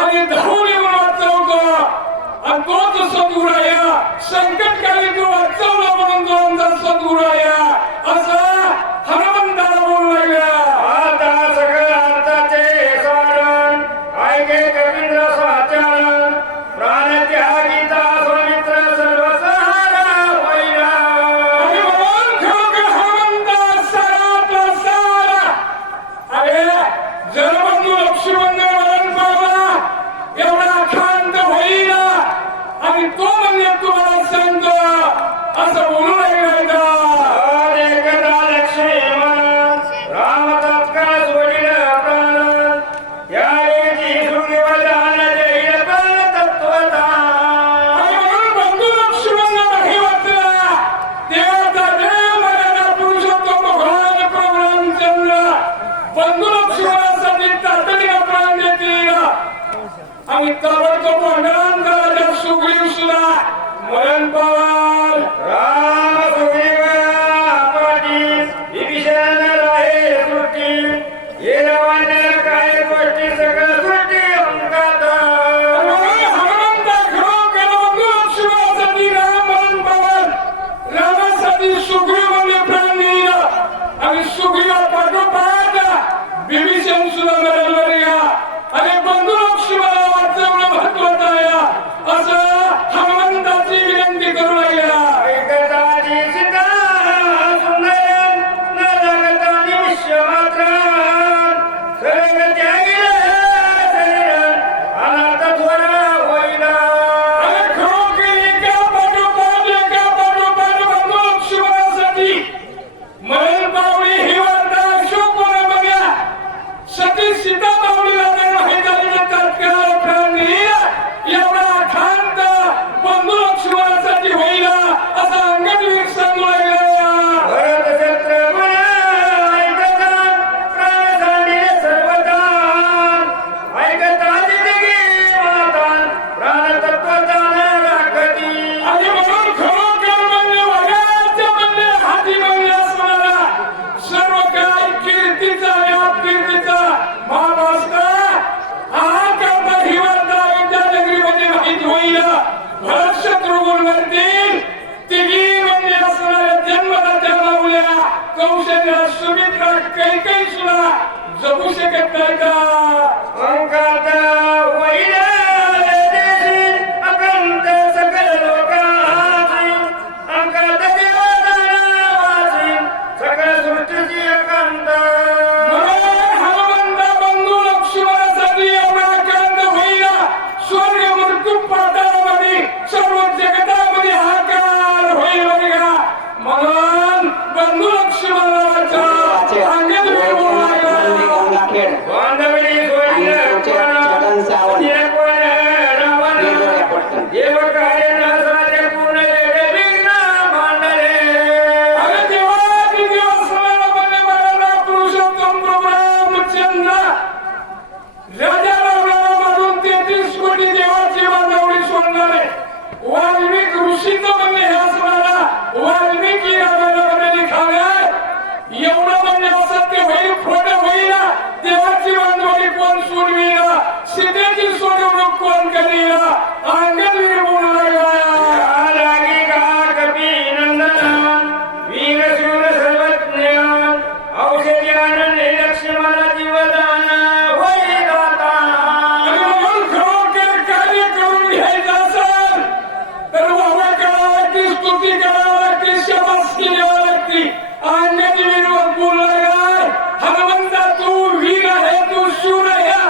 आणि धावून येऊन वाचवतो आणि तोच सद्गुरू आहे. संकटकाळी तो वाचवला म्हणून तो आमचा सद्गुरू आहे असं हनुमंताला बोलू लागला. आता सगळं अर्थाचे सारण ऐके कवींद्र साचारण प्राणत्यागीता स्वामित्र सर्वसारा होईना. आणि म्हणून खरोखर हनुमंता सारातला सारा. अरे जर बंधू लक्ष्मण मरण पावला एवढा शांत होईना आणि तो म्हणजे तुम्हाला सांगतो असं बोलू लागला. एकदा लक्ष्मण राम तत्काळ सोडिलं प्राण त्यावेळी सुग्रीवदान जैन तत्वता. आणि म्हणून बंधू लक्ष्मण हे वाचला देवाचा देव मर्यादा पुरुषोत्तम भगवान प्रभू रामचंद्र बंधू लक्ष्मणासाठी तातडीला प्राण देतील. आणि ताबडतोब अंगणांतराच्या सुग्रीव सुद्धा मरण पावाल. राम सुग्रीव पाटील विभीषण राहे सृष्टी हे रवाने काय गोष्टी सगळं सृष्टी अंगात. हनुमंता खरोखर बंधू लक्ष्मणासाठी राम मरण पावाल. रामासाठी सुग्रीव म्हणजे प्राण देईल आणि सुग्रीवा पाठोपाठ विभीषण सुद्धा मरण वरिया. आणि बंधू लक्ष्मणाला वाचवणं महत्वाचं आहे असं हनुमंताची विनंती करू लागल्या. ऐकताची सीता सुंदर न जगतानी विश्वमात्र सर्व त्यागिले शरीर अनाथ थोर होईना. आणि खरोखर एका पाठोपाठ बंधू लक्ष्मणासाठी मरण पावली ही वार्ता अशोकवने बघा. सती सीता पावलीला नाही माहिती तात्काळ प्राण देईल एवढा खांत बंधू लक्ष्मणासाठी होईल असं अंगदवीर सांगू लागला. भरत शत्रुघ्न ऐकतात प्राण सांडिले सर्वदान ऐकता जिंदगी मातान प्राण तत्वदान राखती. आणि म्हणून खरोखर म्हणजे वगाच्या म्हणजे हाती म्हणजे असणारा सर्व काय कीर्तीचा व्याप कीर्तीचा भाग असता. हा करता ही वार्ता विद्यानगरीमध्ये माहिती होईल. भरत शत्रुघ्न म्हणतील तिघी म्हणजे असणाऱ्या जन्मदात्या लावल्या कौशल्या सुमित्रा कैकई सुद्धा जगू शकत नाही का. अंकात होईल देशी अकंत सकल लोकांची अंकात देवदानावासी सकल सृष्टीची अकंत. म्हणून हनुमंत बंधू लक्ष्मणासाठी एवढा कांड होईल. स्वर्ग मृत्यू पाताळामध्ये सर्व जगतामध्ये हाकार होईल बघा. म्हणून बंधू लक्ष्मणाचा अंगदवीर बोलू लागला. गंगाखेड बांधवली आणि होईल तुमचे छगन सावंत रावण हे जोड्या पटकन. देव कार्य नसाचे पूर्ण येडे विघ्न मांडले. अरे देवाची देवस्थानाला बने मराठा पुरुषोत्तम प्रभू रामचंद्र राजा रावणाला म्हणून 33 कोटी देवाची बांधवडी सोडणारे वाल्मिक ऋषीचं म्हणणे हे असणारा वाल्मिकी रामायणामध्ये लिखावे एवढं म्हणजे असत्य होईल खोटं होईल. देवाची बांधवडी कोण सोडविल सीतेची सोडवणूक कोण करील अंगदवीर बोलू लागला. लागी का कपी नंदन वीर शूर सर्वज्ञ औषध्यान लक्ष्मण जीवदान होई गाता. आणि म्हणून खरोखर कार्य करून घ्यायचं असेल तर वाह करावं लागते स्तुती करावं लागते शाबासकी द्यावं लागते. अंगदवीर बोलू लागला. हनुमंता तू वीर आहे तू शूर आहे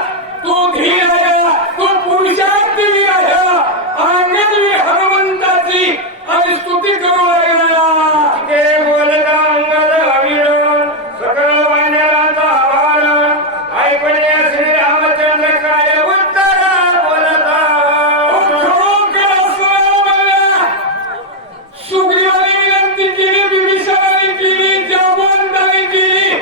तू धीर आहे तू पुरुषार्थ वीर आहे. अंगदवीर हनुमंताची आणि स्तुती करू लागला. ते बोलता अंगद हवीर सकळ वानरांचा आभार ऐकणे श्रीरामचंद्र काय उत्तर बोलता. खरोखर असं म्हणलं. सुग्रीवाने विनंती केली विभीषणाने केली जांबवंताने केली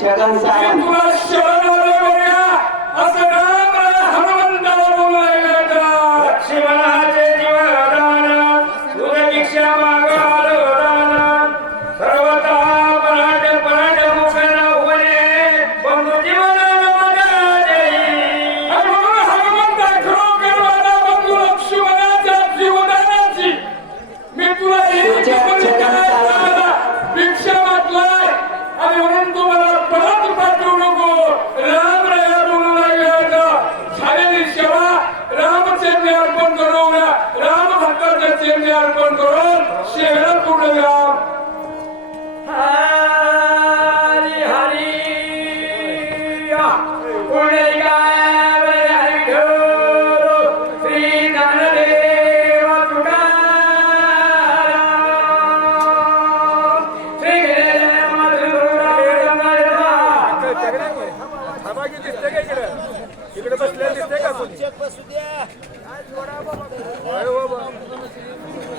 छगन मी सावंत तुला शरण आलोय बघा असं राम हनुमंताला बोलू लागलाय का? लक्ष्मणाचे जीवदान तुझ्यापेक्षा मागाल दान सर्वता पराट मुखाला उभे बंधू जीवनाला माझ्या जयी. आणि म्हणून हनुमंत खरोखर माझा बंधू लक्ष्मणाच्या जीवदानाची मी तुला भिक्षा मागलाय आणि म्हणून तुम्हाला परत पाठवू नको. राम राया बोलू लागला झालेली सेवा रामचंद्र अर्पण करू राम भक्ताचे चेंद्र अर्पण करून सेवेला पूर्ण राम. हरी हरी पुंडलिकाय हरी ठेव श्री ज्ञानदेव तुकाराम श्री इकडे बसलेलं दिसतंय का कोणी? अरे बाबा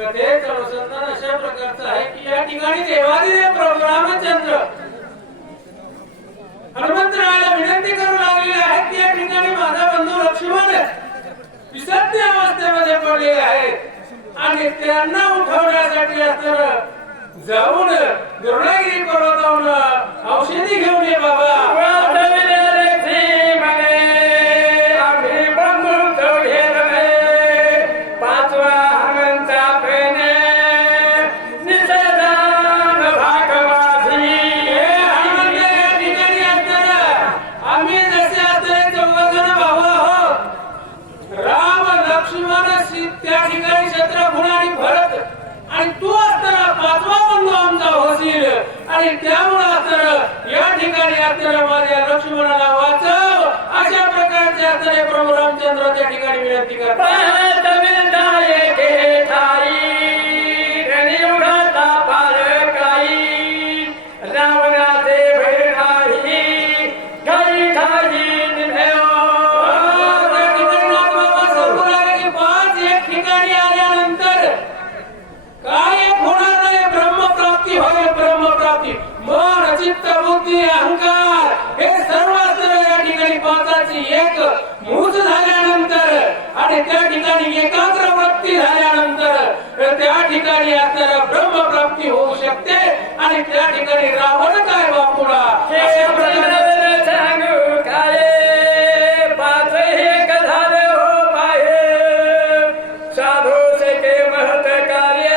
अशा प्रकारचं आहे की या ठिकाणी देवादिदेव प्रभू रामचंद्र हनुमंतरायाला विनंती करू लागलेले आहेत की या ठिकाणी माझा बंधू लक्ष्मण विसर्य अवस्थेमध्ये पडलेले आहेत आणि त्यांना उठवण्यासाठी तर जाऊन दुर्गागिरी पर्वतावरून औषधी घेऊन ये बाबा. त्या ठिकाणी शत्रुघ्न आणि भरत आणि तू असताना पाचवा बंधू आमचा होशील आणि त्यामुळे तर या ठिकाणी असताना माझ्या लक्ष्मणाला वाचव अशा प्रकारचे असणारे प्रभू रामचंद्र त्या ठिकाणी विनंती करतात. मन चित्त बुद्धी अहंकार हे सर्व या ठिकाणी पाचाची एक मूज झाल्यानंतर आणि त्या ठिकाणी एकाग्र वृत्ती झाल्यानंतर त्या ठिकाणी असणारा ब्रह्मप्राप्ती होऊ शकते आणि त्या ठिकाणी रावण काय बापुडा अशा प्रकारे सांगू काय पाच एक झाले हो पाहे साधू से के महत कार्य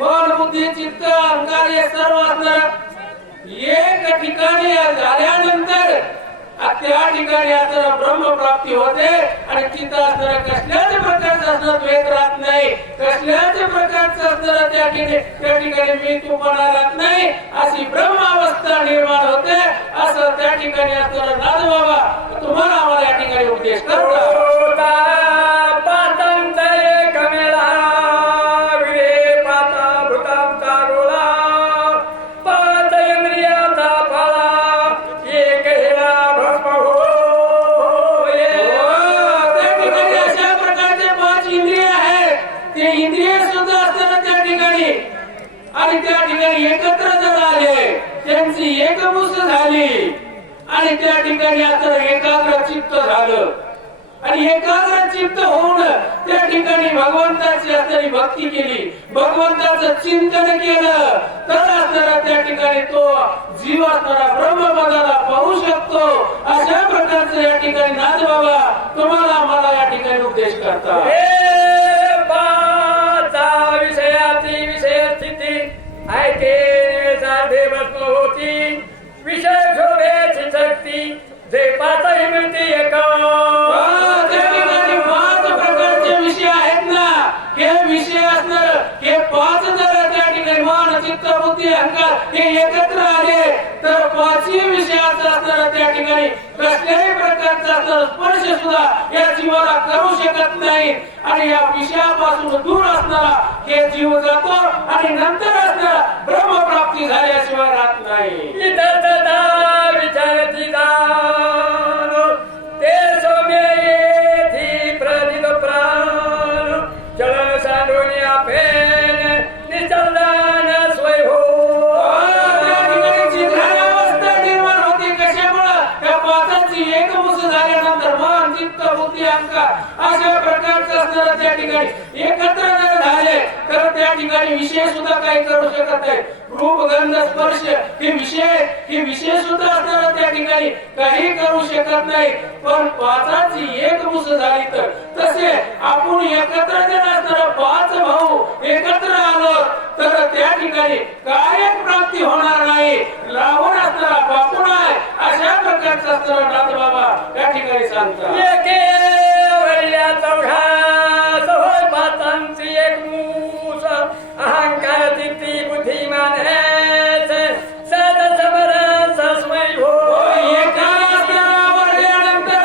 मन बुद्धी चित्त अहंकार हे सर्व असणार एक ठिकाणी झाल्यानंतर त्या ठिकाणी असणारा ब्रह्मप्राप्ती होते आणि तिथं असणारा कसल्याच प्रकारचं असणार द्वेष राहत नाही कसल्याच प्रकारचं असणारा त्या ठिकाणी मी तूपणा राहत नाही अशी ब्रह्म अवस्था निर्माण होते असं त्या ठिकाणी असणारा नाथ बाबा तुम्हाला आम्हाला या ठिकाणी उपदेश करतात. आणि त्या ठिकाणी एकत्र जर आले त्यांची एकभूस झाली आणि त्या ठिकाणी आता एकाग्र चित्त झालं आणि एकाग्र चित्त होऊन त्या ठिकाणी भगवंताची असणारी भक्ती केली, भगवंताचं चिंतन केलं, तर असणारा त्या ठिकाणी तो जीव असणारा ब्रह्मपदाला पाहू शकतो. अशा प्रकारचं या ठिकाणी नाथ बाबा तुम्हाला मला या ठिकाणी उपदेश करतात. विषयाची विषय स्थिती ऐके साधे भस्म होती, विषय शोधेची शक्ती जे पाचही मिळते एक. त्या ठिकाणी 5 प्रकारचे विषय आहेत ना, हे विषय असणार हे 5 जर त्या ठिकाणी मन चित्त बुद्धी अहंकार हे एकत्र आले तर 5ही विषयाचा असणार त्या ठिकाणी कसल्याही प्रकारचा स्पर्श सुद्धा या जीवाला करू शकत नाही. आणि या विषयापासून दूर असणारा हे जीव जातो आणि नंतर असणारा ब्रह्मप्राप्ती झाल्याशिवाय राहत नाही. विचारती जाण ते सोमे येथी प्रदित प्राण चलन सांडून फेन निचलदान स्वय हो. त्या ठिकाणी जी अवस्था निर्माण होती कशामुळे या 5ची एक मुस झाल्यानंतर मन चित्त बुद्धी अहंकार अशा प्रकारचं असणारं त्या ठिकाणी एकत्र जर झाले तर त्या ठिकाणी विषय सुद्धा काही करू शकत नाही. रूप गंध स्पर्श हे विषय सुद्धा असणारा त्या ठिकाणी काही करू शकत नाही. पण 5ची एक मुस झाली तर तसे आपण एकत्र जर असणारा 5 भाऊ एकत्र आलो तर त्या ठिकाणी काय प्राप्ती होणार नाही. लावून असणारा बापून आहे अशा प्रकारचा असणारा नाथ बाबा त्या ठिकाणी सांगतात. एक मूस अहंकार तिथी बुद्धिमान सद समरस स्वय हो.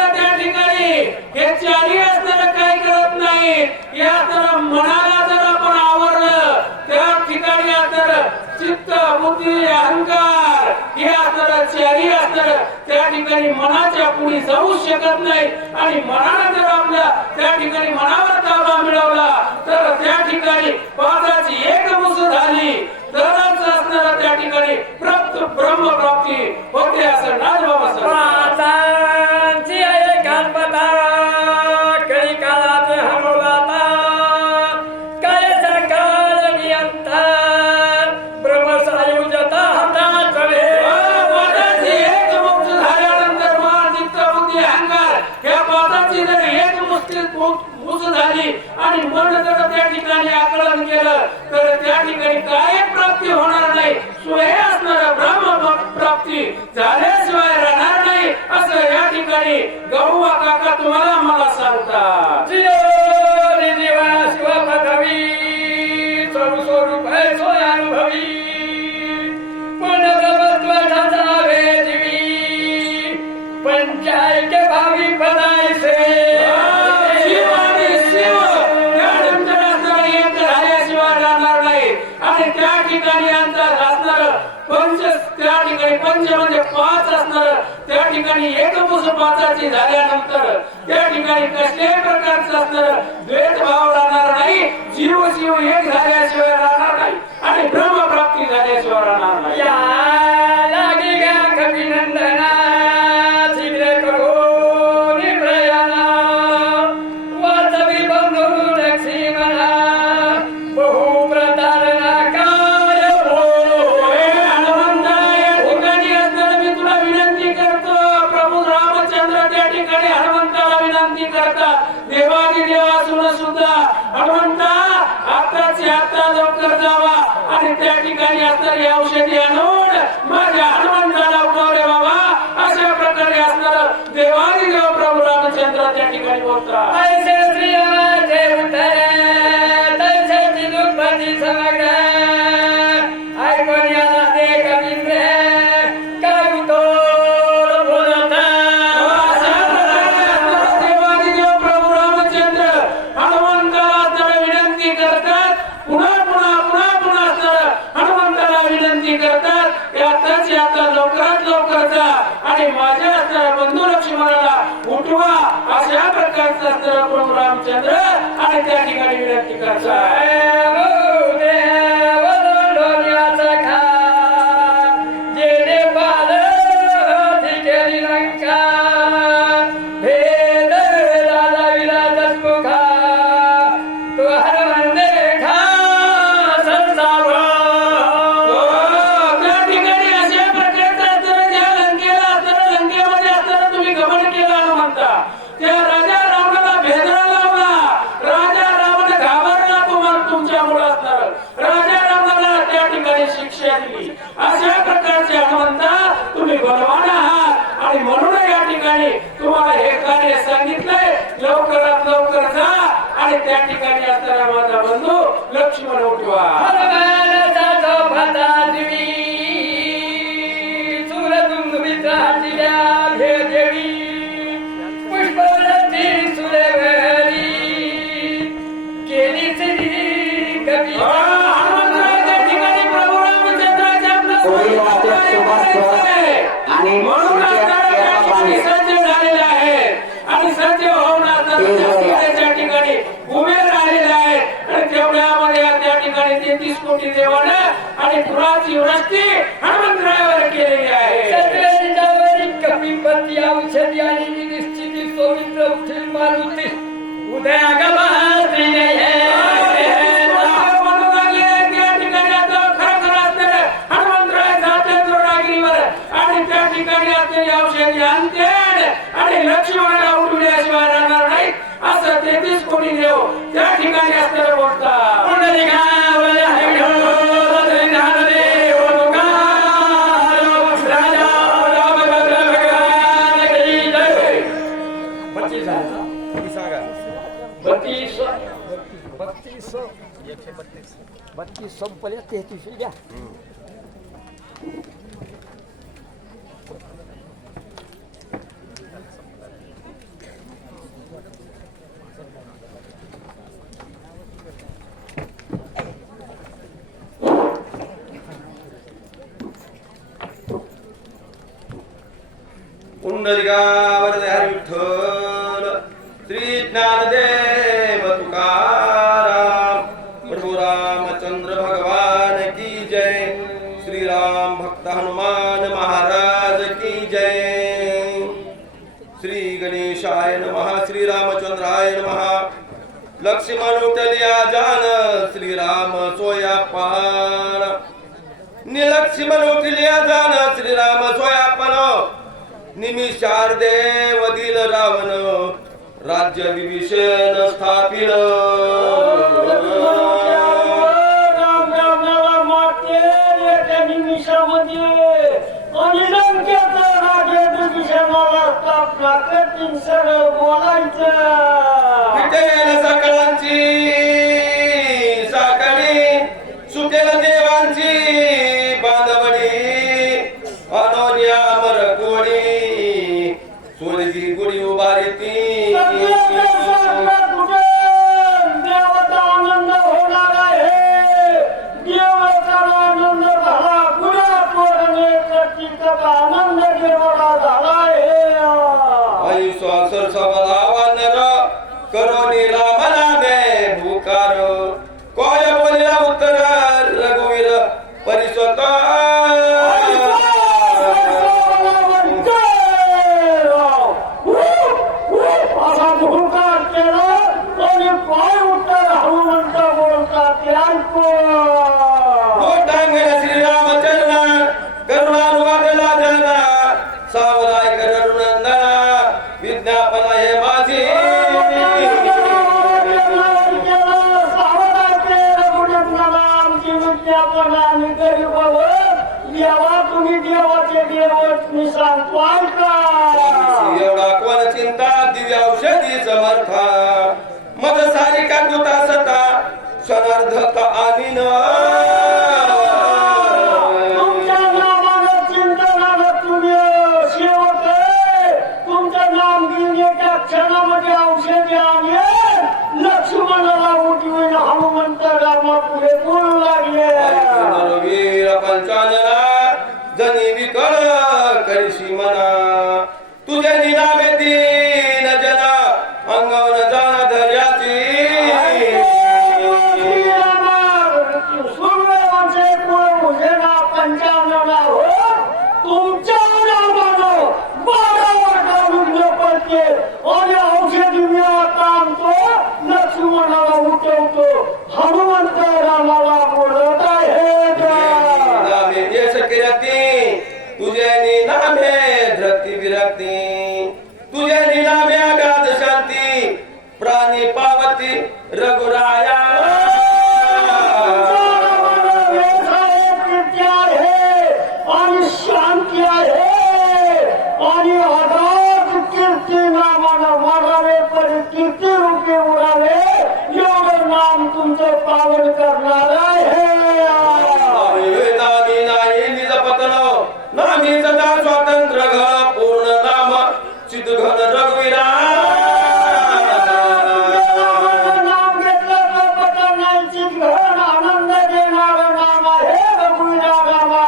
त्या ठिकाणी हे 4ही असणारं काही करत नाही. या तर मनाला जर आपण आवरलं त्या ठिकाणी असणार चित्त बुद्धी अहंकार हे असणार 4ही असणार त्या ठिकाणी मनाच्या पुढे जाऊ शकत नाही. आणि मनाला जर आपल्या त्या ठिकाणी मनावर ताबा मिळवला तर त्या ठिकाणी 5ची एक मुस झाली तरच असणारा त्या ठिकाणी ब्रह्मप्राप्ती होते असं नाथ बाबा पाचांची आहे काल्पता कळी काळात हरवलाता काय सरकार नियंत्रण ब्रह्मसायुजता हातात चढे. 5ची एक मुस झाल्यानंतर मन चित्त बुद्धी अहंकार या 5ची जर एक मुस झाली आणि मन जर त्या ठिकाणी आकलन केलं तर त्या ठिकाणी काय प्राप्ती होणार नाही. स्वय असणारा ब्रह्म प्राप्ती झाल्याशिवाय राहणार नाही असं या ठिकाणी गौवा काका तुम्हाला मला सांगतात. जीवा शिव पदवी स्वरूप स्वयंभवी पुनर्वत्वचा वेदिवी पंचायत भावी पदायसे. शिव आणि शिव त्यानंतर असणारा एक झाल्याशिवाय राहणार नाही. आणि त्या ठिकाणी असणार त्या ठिकाणी पंच म्हणजे 5 असणार त्या ठिकाणी एक मुस 5ची झाल्यानंतर त्या ठिकाणी कसल्याही प्रकारचं असणार द्वैत भाव राहणार नाही. जीव शिव एक झाल्याशिवाय राहणार नाही आणि ब्रह्मप्राप्ती झाल्याशिवाय राहणार नाही. या लागी गा कविनंदना शीघ्र करो निप्रयाना वाचवी बंधू लक्ष्मणा बहु प्रतारणा काय बोलो. हनुमंता या ठिकाणी असताना मी तुला विनंती करतो. प्रभू रामचंद्र त्या ठिकाणी हनुमंताला विनंती करतात. देवानी देवासून सुद्धा हनुमंता आताची आता लवकर जावा आणि त्या ठिकाणी असणारी औषधी आणून माझ्या हनुमंताला उठवले बाबा. अशा प्रकारे असणार देवानी देव प्रभू रामचंद्र त्या ठिकाणी बोलतात. ऐसे श्रीरामाचे उतरे तैसे तिरुपती समग्र ऐकून याला ते कवींद्र काय उतोड बोलता. अशा प्रकारे असणार देवानी देव प्रभू रामचंद्र हनुमंताला असणारा विनंती करतात. पुन्हा असणार हनुमंताला विनंती करतात. आताची आता लवकरात लवकर जा आणि माझ्या असणाऱ्या बंधू लक्ष्मणाला उठवा. अशा प्रकारचं असणारा प्रभू रामचंद्र आणि त्या ठिकाणी विनंती करतात. जेणे पाल केली लंका भेद त्या राजा रावणाला भेदरा लावला. राजा रावण घाबरला तुम्हाला तुमच्या मुलात. राजा रावणाला त्या ठिकाणी शिक्षा दिली. अशा प्रकारचे हनुमंता तुम्ही बलवान आहात आणि म्हणून या ठिकाणी तुम्हाला हे कार्य सांगितलंय. लवकरात लवकर जा आणि त्या ठिकाणी असणारा माझा बंधू लक्ष्मण उठवा. कोळी वाचक सुभाष थोरात आणि सज्ज झालेले आहेत आणि सज्ज होऊन आता त्या ठिकाणी उभे राहिलेले आहेत आणि तेवढ्यामध्ये त्या ठिकाणी 33 कोटी देवानं आणि पुराची वृष्टी हनुमंतरायावर केलेली आहे. कमीपती औषधी आणि निश्चिती सोवित्र उठील मारुती उदया गमात्री आणि लक्ष्मणाला उठवल्याशिवाय राहणार नाही असं 33 कोटी देव त्या ठिकाणी असताना बोलतात. बत्तीस संपल्या 33 द्या. पुंडलिकावरदे हरी विठ्ठल श्री ज्ञानदेव तुकाराम प्रभु रामचंद्र भगवान की जय. श्री राम भक्त हनुमान महाराज की जय. श्री गणेशाय नमः. श्री रामचंद्राय नमः. लक्ष्मण उठलिया जान श्री राम सोया पान. लक्ष्मण उठलिया जान श्री राम सोया पान. निमिषार्धे वदिल रावण राज्य विभीषण स्थापिल. विटेल सकळांची साकळी सुटेल देवांची बांधवडी अनोन्या अमर कोळी सोडली गुढी उभारी ती. देवाचा आनंद होणार आहे. देवाचा आनंद झाला. पुढे पोरणे आनंद देवाला झाला आहे. ऐश्वर सबला नर करोनी राम नामे भूकार. कोय बोलिला उत्तर रघुवीर परिस्वत. असा भूकार केला आणि काय उत्तर हनुमंत बोलतात ते ऐकू. गोटांगण श्रीरामचंद्र करुणानुवादला जना सावराय करुणंदना विज्ञापन हे माझी. देवा तुम्ही देवाचे देव मी सांगतो ऐका. एवढा कोण चिंता दिव्य औषधी समर्था मग सारी का तुटा सता सनार्धक आणि तुमच्या नामानं चिंतनानं तुम्ही सेवक तुमचं नाम घेऊन एका क्षणामध्ये औषधी आणि लक्ष्मणाला उठवून हनुमंत रामा पुढे बोलू लागले. वीर पंचानना जनी विकळ करीशी मना तुझे निनामे तीन जना अंगवन जाण धर्याची. सूर्यवंशे कुळ मुझेना पंचानना हो तुमच्या नामानं 12 वर्षांनी पडते आणि औषधी मी आता आणतो लक्ष्मणाला उठवतो. हनुमंत रामाला बोलत आहे. तुझे नामे धरती विरक्ती तुझे नामे अगाध हाती रघुराया आणि शांती आहे आणि अगाध कीर्ती नामानं वाढावे पण कीर्ती रूपी उडावे एवढं नाम तुमचं पावन करणार आहे नामी नाही निज पतन नामी सदा स्वातंत्र्य घन पूर्ण नाम चितघन रघुवीरा नाम घेतलं तर पतन नाही चितघन आनंद देणारं नाम आहे रघुवीरा रामा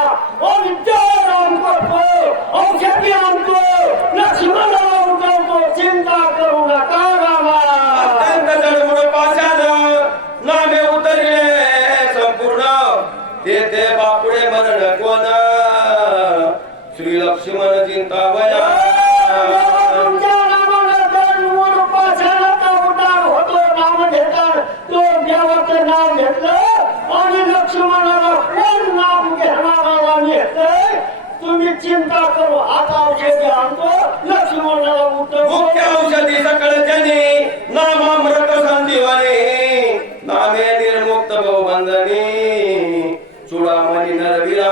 राम करतो औषधी आणतो लक्ष्मणाला उठवतो चिंता करू नका रामा अत्यंत जडमुळ पाशाद नामे उतरले संपूर्ण तेथे बापुडे मरण कोण श्री लक्ष्मण चिंतावया तुमच्या नामाला जर मूळ पाशाणाचा उद्धार होतो नाम घेतात तो देवाचं नाव घेतलं आणि लक्ष्मणाला कोण नाम घेणारा घेतलंय तुम्ही चिंता करू आता औषधी आणतो लक्ष्मणाला उठवतो मुख्य औषधी सकळ जनी नामामृत संजीवनी नामे निर्मुक्त बहुबंधनी चुडामणी नरवीरा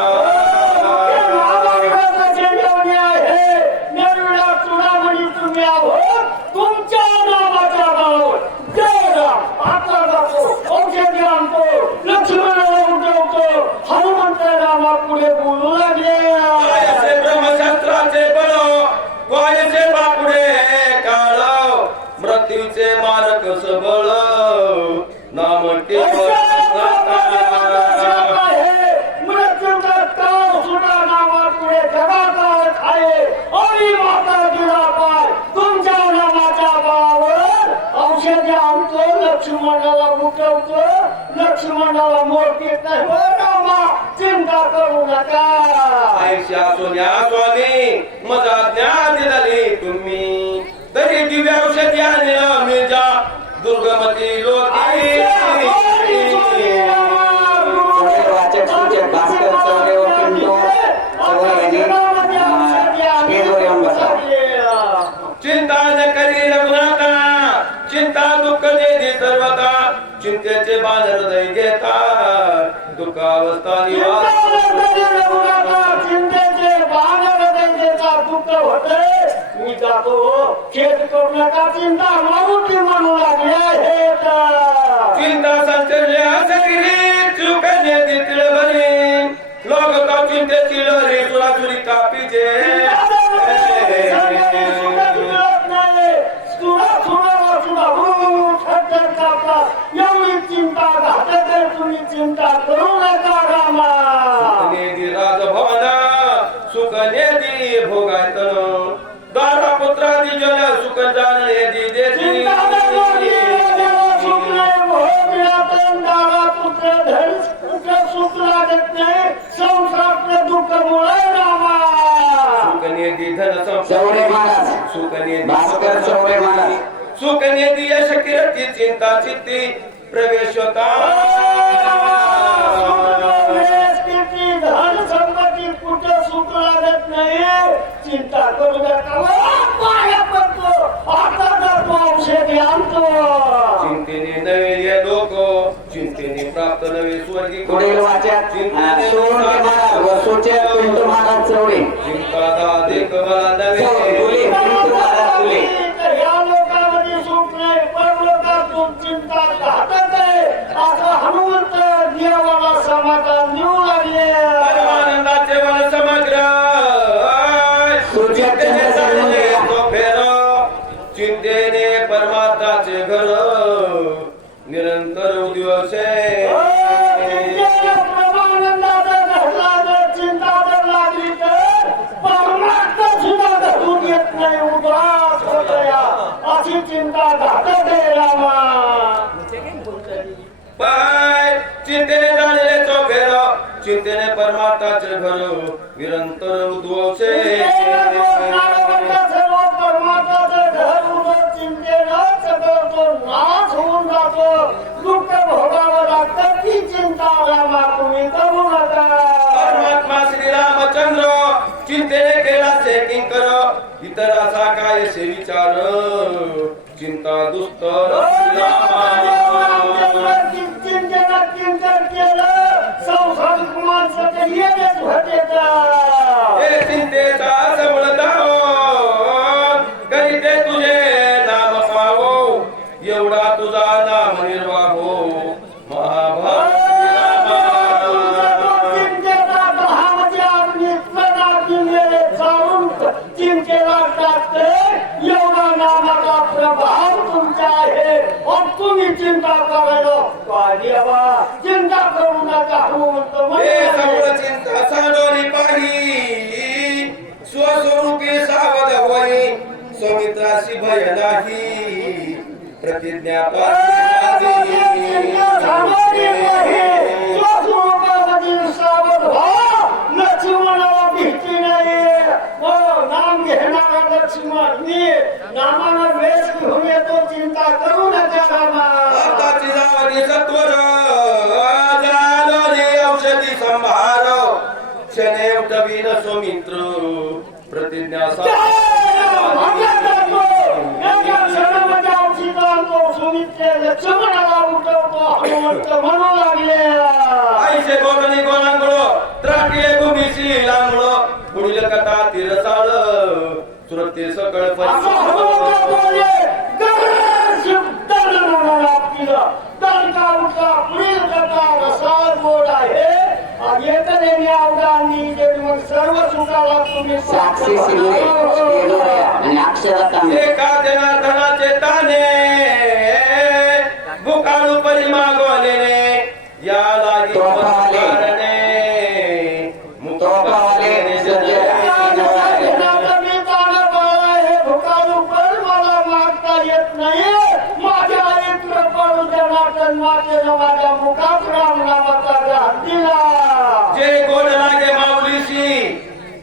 तुमच्या नावाच्या नावावर जय राम आता जातो औषधी आणतो लक्ष्मणाला उठवतो हनुमंत रामा पुढे बोलू लागले कायचे ब्रह्मशास्त्राचे बळ कायचे बापुडे काळ मृत्यूचे मारक सबळ नाम मृत्यूचा काळ सुद्धा नावा पुढे जगाकाळ खाये आणि माता दिला पाय तुमच्या नामाच्या बळावर औषधी आणतो लक्ष्मणाला उठवतो लक्ष्मणाला मोडकीत नाही हो रामा चिंता करू नका आयुष्या सोन्या स्वामी मजा ज्ञान दिली तुम्ही तरी दिव्य औषधी आणि मिर्जा दुर्गमती लोकी वाचक सूचक भास्कर चौरे व पिंटू चौरे यांनी स्टेजवर येऊन बसावं. चिंता न करी रघुनाथा चिंता दुःख देती सर्वता चिंतेचे बाण हृदय घेता दुःखावस्था चिंतेचे बाण हृदयाचा दुःख होते मी जातो खेद करू नका चिंता मारुती म्हणू लागली आहे चिंता संचरल्या सगळी चुकणे दितील बरी लोक का चिंतेची लहरी चुराचुरी कापीचे एवढी चिंता घातक तुम्ही चिंता करू नका रामा नेदी राजभवन सुखनेदी भोगायतन दारा पुत्रादी जल सुख जान नेदी देती पुत्र धन पुत्र सुख लागत नाही संसार दुःख मुळे रामा सुखनेदी धन चौरे महाराज सुखनेदी भास्कर चौरे महाराज सुखनेदी यश कीर्ती चिंता चित्ती प्रवेश होता धन संपत्ती कुठं सुख लागत नाही चिंता करू नका पाया पडतो आता जातो औषधी आणतो चिंतेने नवे ये लोक चिंतेने प्राप्त नवे स्वर्गी पुढील वाचक सोनके महाराज व सूचक पिंटू महाराज चौरे चिंता दादिक मला नवे तुले पिंटू महाराज तुले या लोकांमध्ये सुख नाही परलोकातून चिंता घातक आहे आता हनुमंत देवाला समाधान देऊ लागले परमानंदाचे वन समग्र सूचक चंद्रशेखर तो फेर चिंतेने परमात्माचे घर निरंतर दिवसे परमानंदाचा घडला जर चिंता जर लागली तर परमात्मा सुद्धा घडून येत नाही उदास होत या अशी चिंता घातक आहे रामा पाय चिंतेने जाणले तो फेर चिंतेने परमात्माचे घर निरंतर उद्वसे सर्व परमात्माचं घर उभं चिंतेनं सगळं तो नाश होऊन जातो दुःख भोगावं लागतं ती चिंता रामा तुम्ही करू नका परमात्मा श्री रामचंद्र चिंतेने केला से किंकर इतराचा काय से विचार चिंता दुस्तर संसारिक माणसाचं येणेच होतेचा हे चिंतेचा जवळता कधी ते तुझे नाम पावो एवढा तुझा नाम निर्वाह हो महाभारत चिंतेला टाकते एवढा नामाचा प्रभाव तुमचा आहे और तुम्ही चिंता करायला देवा चिंता करू नका हे सगळं चिंता साडोरी पाही स्वस्वरूपी सावध होई सौमित्राशी भय नाही प्रतिज्ञा लक्ष्मणाला भीती नाही नाम घेणारा लक्ष्मण मी नामानं वेश घेऊन येतो चिंता करू नका आताची जावणी सत्वर औषधी संभार क्षणे उठवीन सौमित्र प्रतिज्ञा लक्ष्मणाला उठवतो हनुमंत म्हणू लागले आईचे गोडणी गोलांगडो त्राटिले भूमीशी लांगडो पुढील कथा तिरसाळ सुरते सकळ सर्व सुखाला तुम्ही साक्षी शिंदे आणि अक्षरा तांबे एका जनार्दनाचे ताने भुकाळू परी मागवलेले या लागी माझ्या मुखात राम नामाचा घात दिला जे गोड लागे माऊलीशी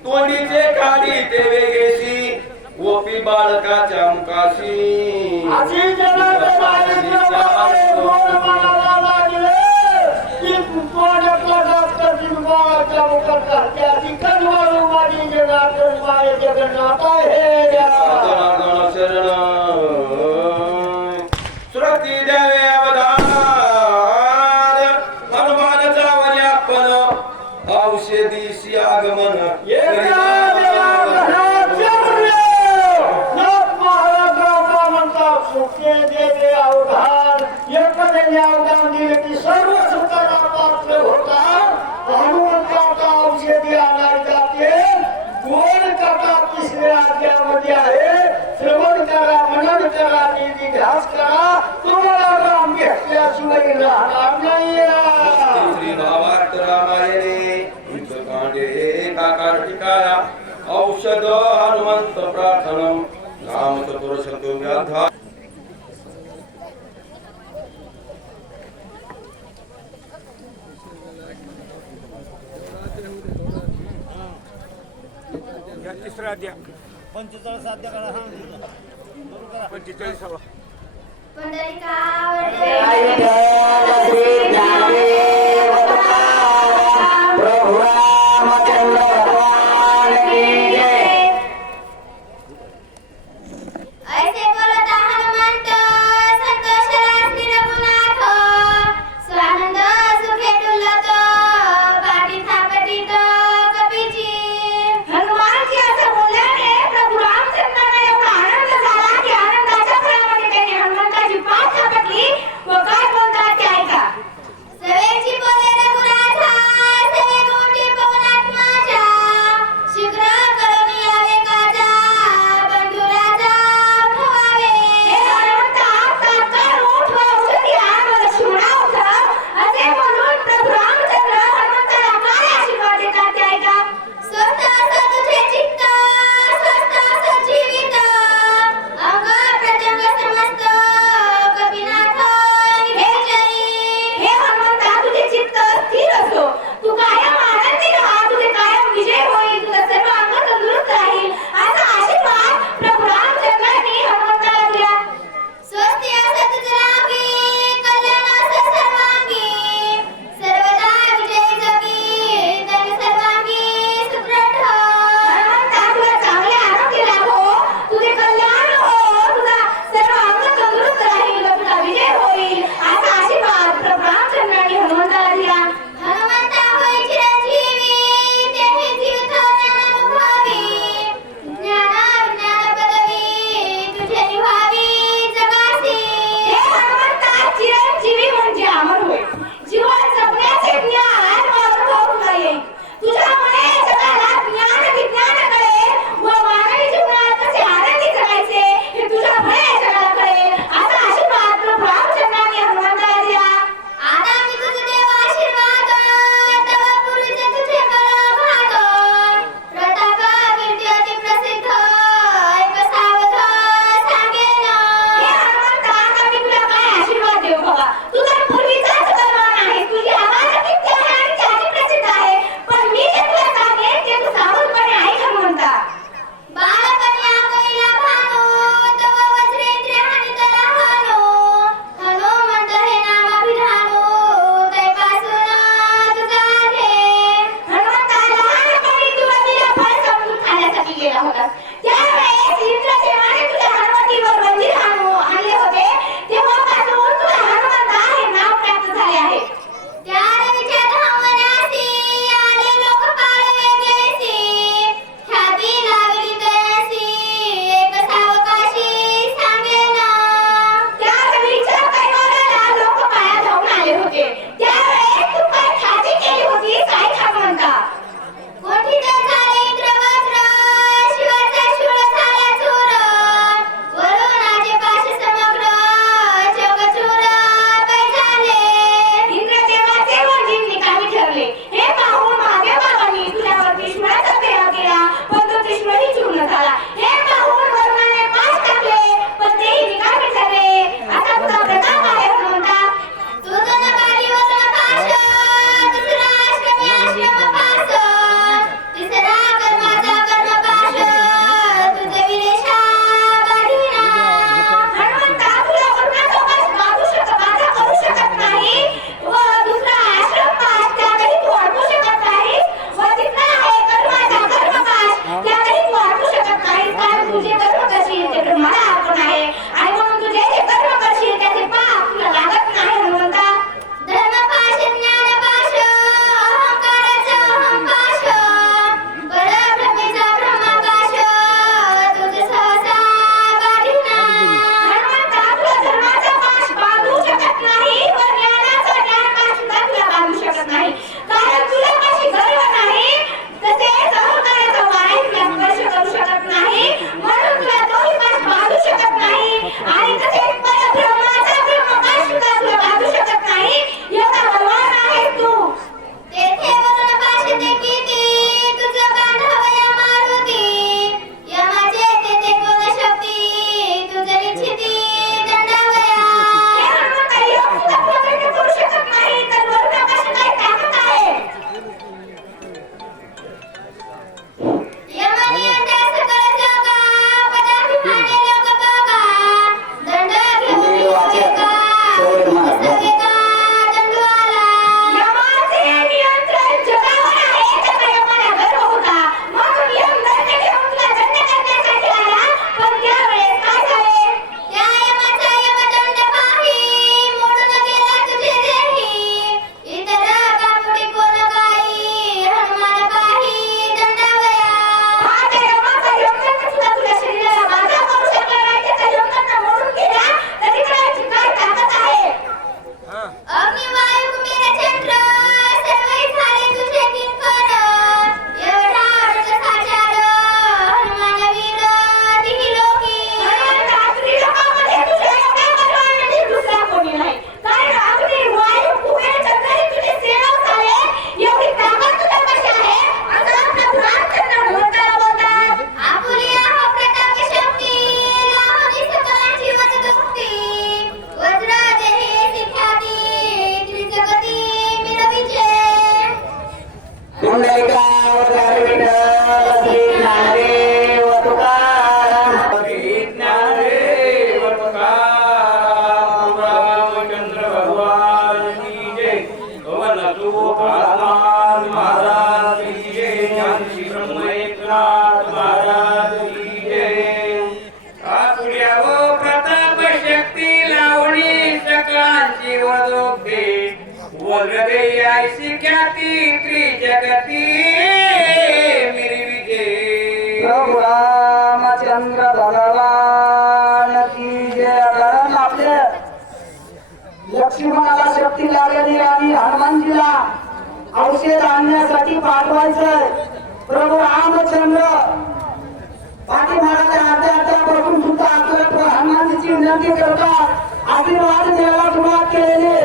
तोंडीचे काढी ते वेगेशी ओपी बाळकाच्या मुखाशी आजी सुरती द्यावे अवधान हनुमान जावले आपण औषधीशी आगमन अवधान एखाद्याने अवधान दिले की सर्व सुखाला पात्र होतात हनुमंताचा औषधी आणायला जाते दोन कथा तिसऱ्या अध्यायामध्ये आहे श्रवण करा मनन करा देवी ध्यास करा तुम्हाला राम भेटल्याशिवाय राहणार नाही श्री भावार्थ रामायणे युद्धकांडे एकाकार्तिकाया औषध हनुमंत प्रार्थनम नाम चतुर्शतो व्याधा तिसरा अध्याय 45 अध्याय करा हा 45 प्रभु रामचंद्र भगवान की जय। ऐसे बोलता हनुमंत संतोष रास्ती रघुनाथ स्वानंद सुखे डुलतो पाठी थापटीत कपीची हनुमान जी असं बोलल्याने प्रभू रामचंद्रांना एवढा आनंद झाला की आनंदाच्या भरामध्ये त्यांनी हनुमंताची पाठ थापटली व काय बोलतात ते ऐका. सवेची हृदय ऐसी ख्याती त्रिजगती मिरविजे प्रभु रामचंद्र भगवान की जय. कारण आपले लक्ष्मणाला शक्ती लागली आणि हनुमानजीला औषध आणण्यासाठी पाठवायचंय. प्रभु रामचंद्र पाठीमागाच्या अर्ध्यापासून सुद्धा आपल्या हनुमानजीची विनंती करतात. आशीर्वाद द्यायला सुरुवात केलेली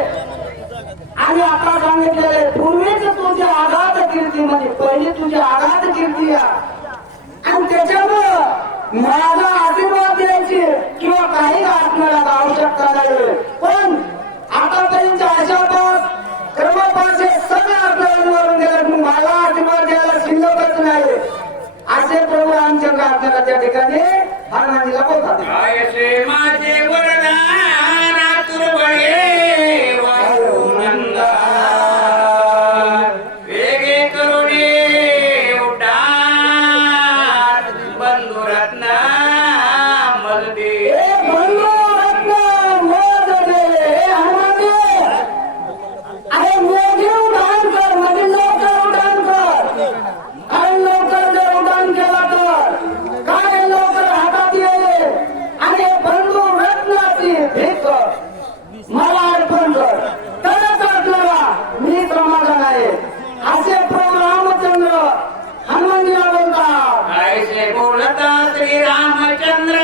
आणि आता सांगितलेले पूर्वीच तुझी आघात कीर्ती म्हणजे पहिली तुझी आघात कीर्ती आणि त्याच्यामुळं माझा आशीर्वाद द्यायची किंवा काही आपल्याला आवश्यकता नाही. पण आतापर्यंत आशापास कर्मपास सगळे आपल्याला निवडून गेले. मला आशीर्वाद द्यायला शिल्लकच नाही असे प्रभू रामचंद्र आपल्याला त्या ठिकाणी हनुमानजीला बोलतात. आयसे माझे वरदान आतुरबळे वायुनंदा वेगे करुणे उड्डाण बंधुरत्न मलदे अरे मोठे उड्डाण कर म्हणजे लवकर उड्डाण कर. कारण लवकर जर उड्डाण केला तर काय लवकर हातात येईल आणि बंधू रत्नाची भीक मला अर्पण कर तरच आपल्याला मी समाधान आहे असे प्रभू रामचंद्र हनुमानजीला बोलतात. ऐसे बोलता श्री रामचंद्र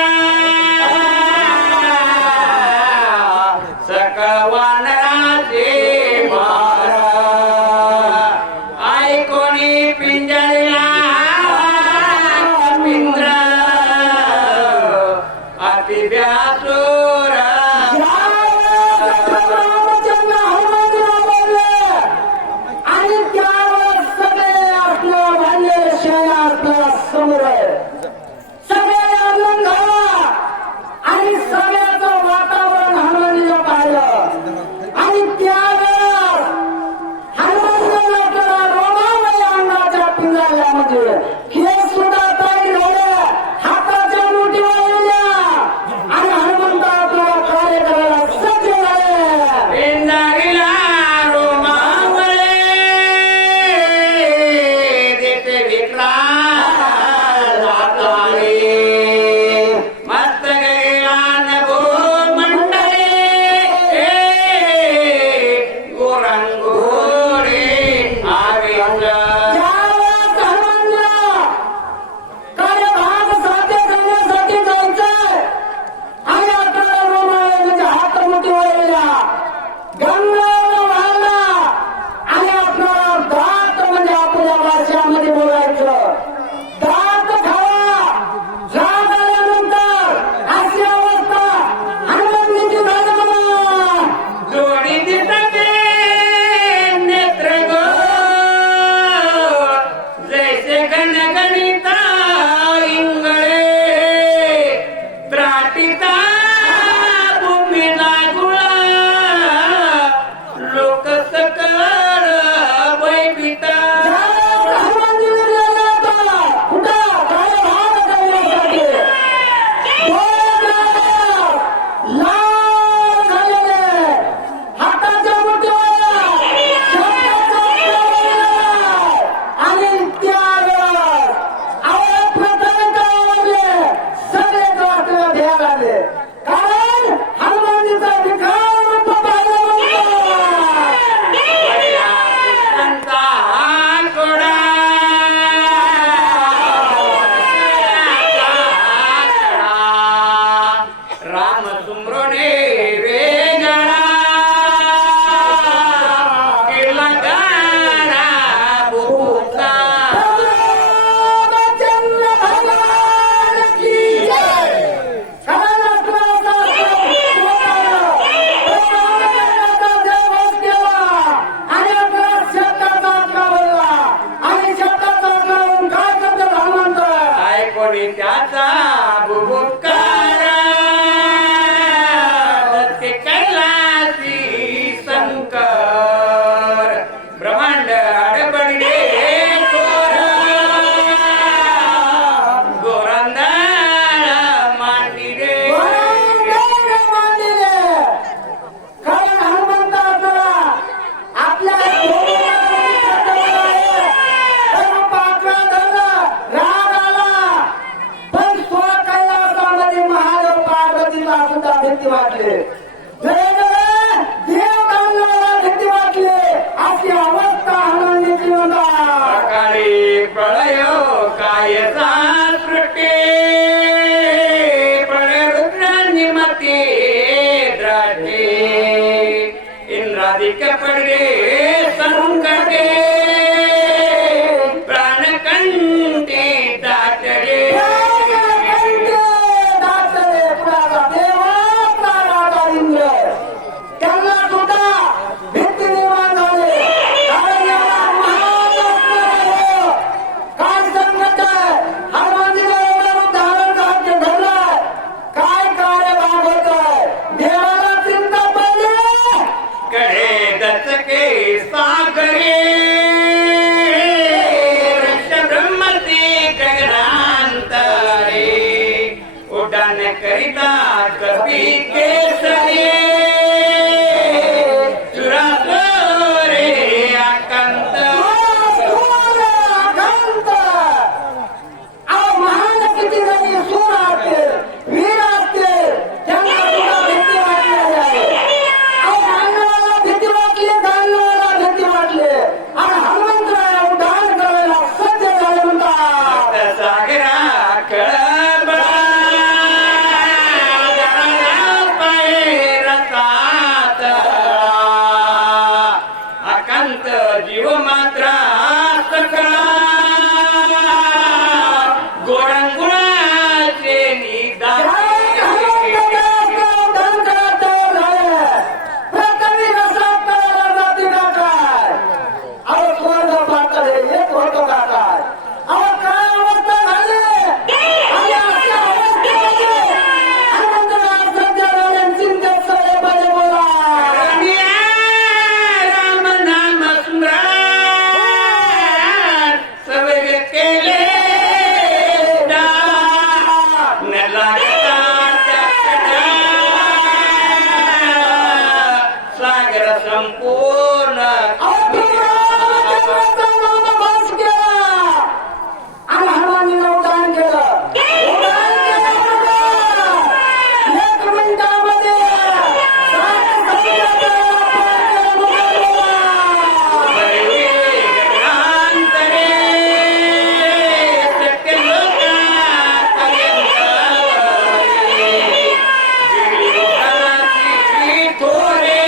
सकवानराचे मारा ऐकोनी पिंजऱ्या पिंजर अति व्यासुर रामचंद्र हनुमानजीला बोलले आणि त्यावेळेस सगळे आपलं भांडे शेणा आपल्या समोर आहे. सगळे आनंद झाला आणि सगळ्याचं वातावरण हनुमानजीला पाहिलं आणि त्यावेळेस हनुमानजीला रोमावली अंगाच्या पिंजऱ्यामध्ये हे सुद्धा तयारी झाले हाताच्या मुठीवर आलेल्या आणि हनुमंत आपल्याला कार्य करायला सज्ज झाले. पिंजरीला रोमावळे देते विक्रांत जाताळे मस्त गैलान भूमंडळे गोरंगोरे आवेंद्र त्यावेळेस हनुमानजीला कार्यभाग साध्य करण्यासाठी जायचंय आणि आपल्याला रोमावळे म्हणजे हात मुठीवर आलेला गंगावर वाहला आणि आपल्याला दात म्हणजे आपल्या भाषामध्ये बोलायचं दात खावा राग आल्यानंतर अशी अवस्था हनुमानजीची झाली म्हणा. जोडी दिसते नेत्र गो जैसे गणगणिता इंगळे त्राटिता भूमीला गुळा लोक सकळ वैभिता हनुमानजी गेले आता कुठं कार्यभाग करण्यासाठी लाल झालेले हाताच्या मुठीवर आणि त्यावेळेस प्रथम काय वाजले सगळे आपल्याला द्यायला आले कारण हनुमानजीचा विक्रम रूप पाहिलं संता कोडा राम सुमरोने वेगळा केला गारा भूता रामचंद्र भगवान की जय. कारण आपल्याला आणि आपल्याला शब्दाचा आत्मा बोलला आणि शब्दाचा आत्मा होऊन काय करतो हनुमंत काय कोणी त्याचा बुबुकार हनुमंता भीती वाटले देव काढणारा भीती वाटले अशी अवस्था हनुमानजीची होता. सकाळी प्रळयो काय सृष्टी प्रळय रुद्रांनी मती द्राटे इंद्रादिक पडले संकटे प्राणकंठी दाटले त्यांना सुद्धा भीती निर्माण झाली. कारण एवढा महान असणारा काय संकट आहे हनुमानजीला एवढं रूप धारण करायचे घडलंय. काय कार्य भागवत आहे देवाला चिंता पडली. कडे दचके सागरे ब्रह्मती गगनांतरे उड्डाण करिता कपी केसरी चुराचोरे आकांत महान किती जरी सूर असतील वीर असतील त्यांना सुद्धा भीती वाटलेली आहे. मानवाला भीती वाटली दानवाला भीती वाटली आणि हनुमंतराला उद्धार करायला सज्ज झाले म्हणतात. सागरा कळबा पाय रसात अकांत जीव मात्र सकळा गोळंगुळाचे निदान दान करायचं झालं प्रथमी रसात करायला जाती का काय अहो स्वर्ग पातळ एक होतो का काय अहो काय अवस्था झाली आणि अशा अवस्थेमध्ये हनुमंतराव सज्ज झाले चिंतेत सगळे बरे बोला. राम नाम सुंदर सवेग केले न लागता सागर संपूर्ण आणि हनुमानजीला उड्डाण केलं. एक मिनिटामध्ये गगनांतरे सत्य थोरे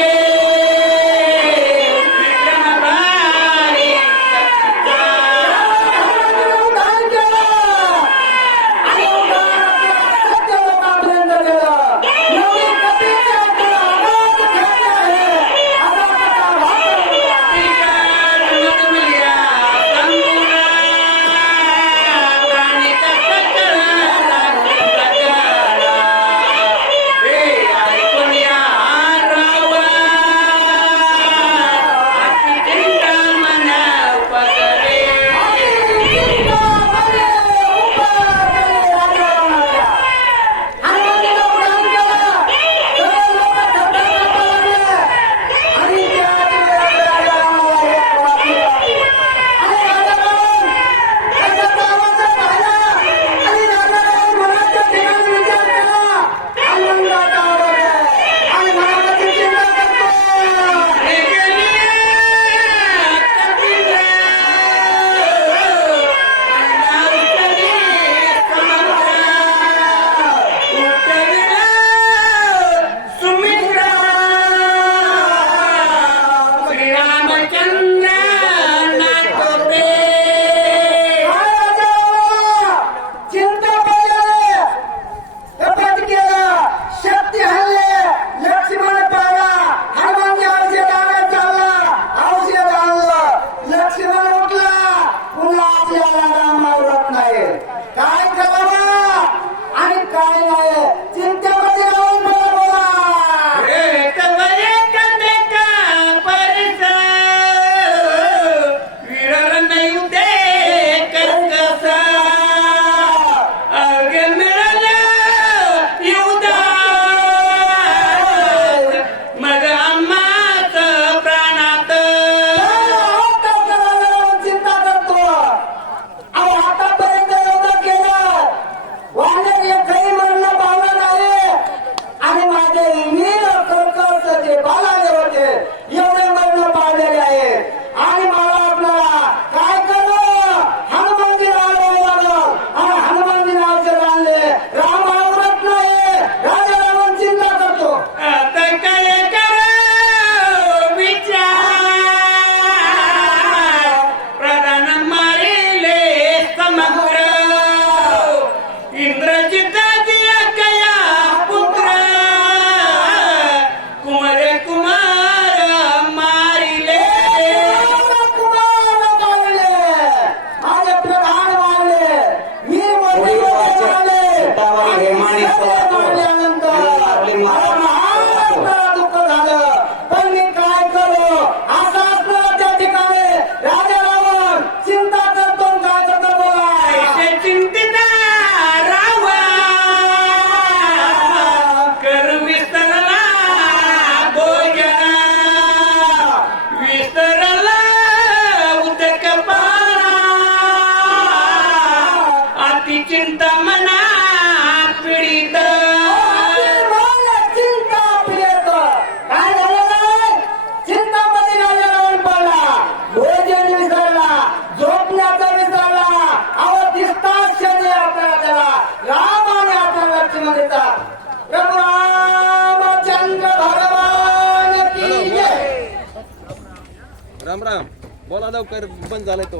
राम राम. बोला लवकर, बंद झालाय तो.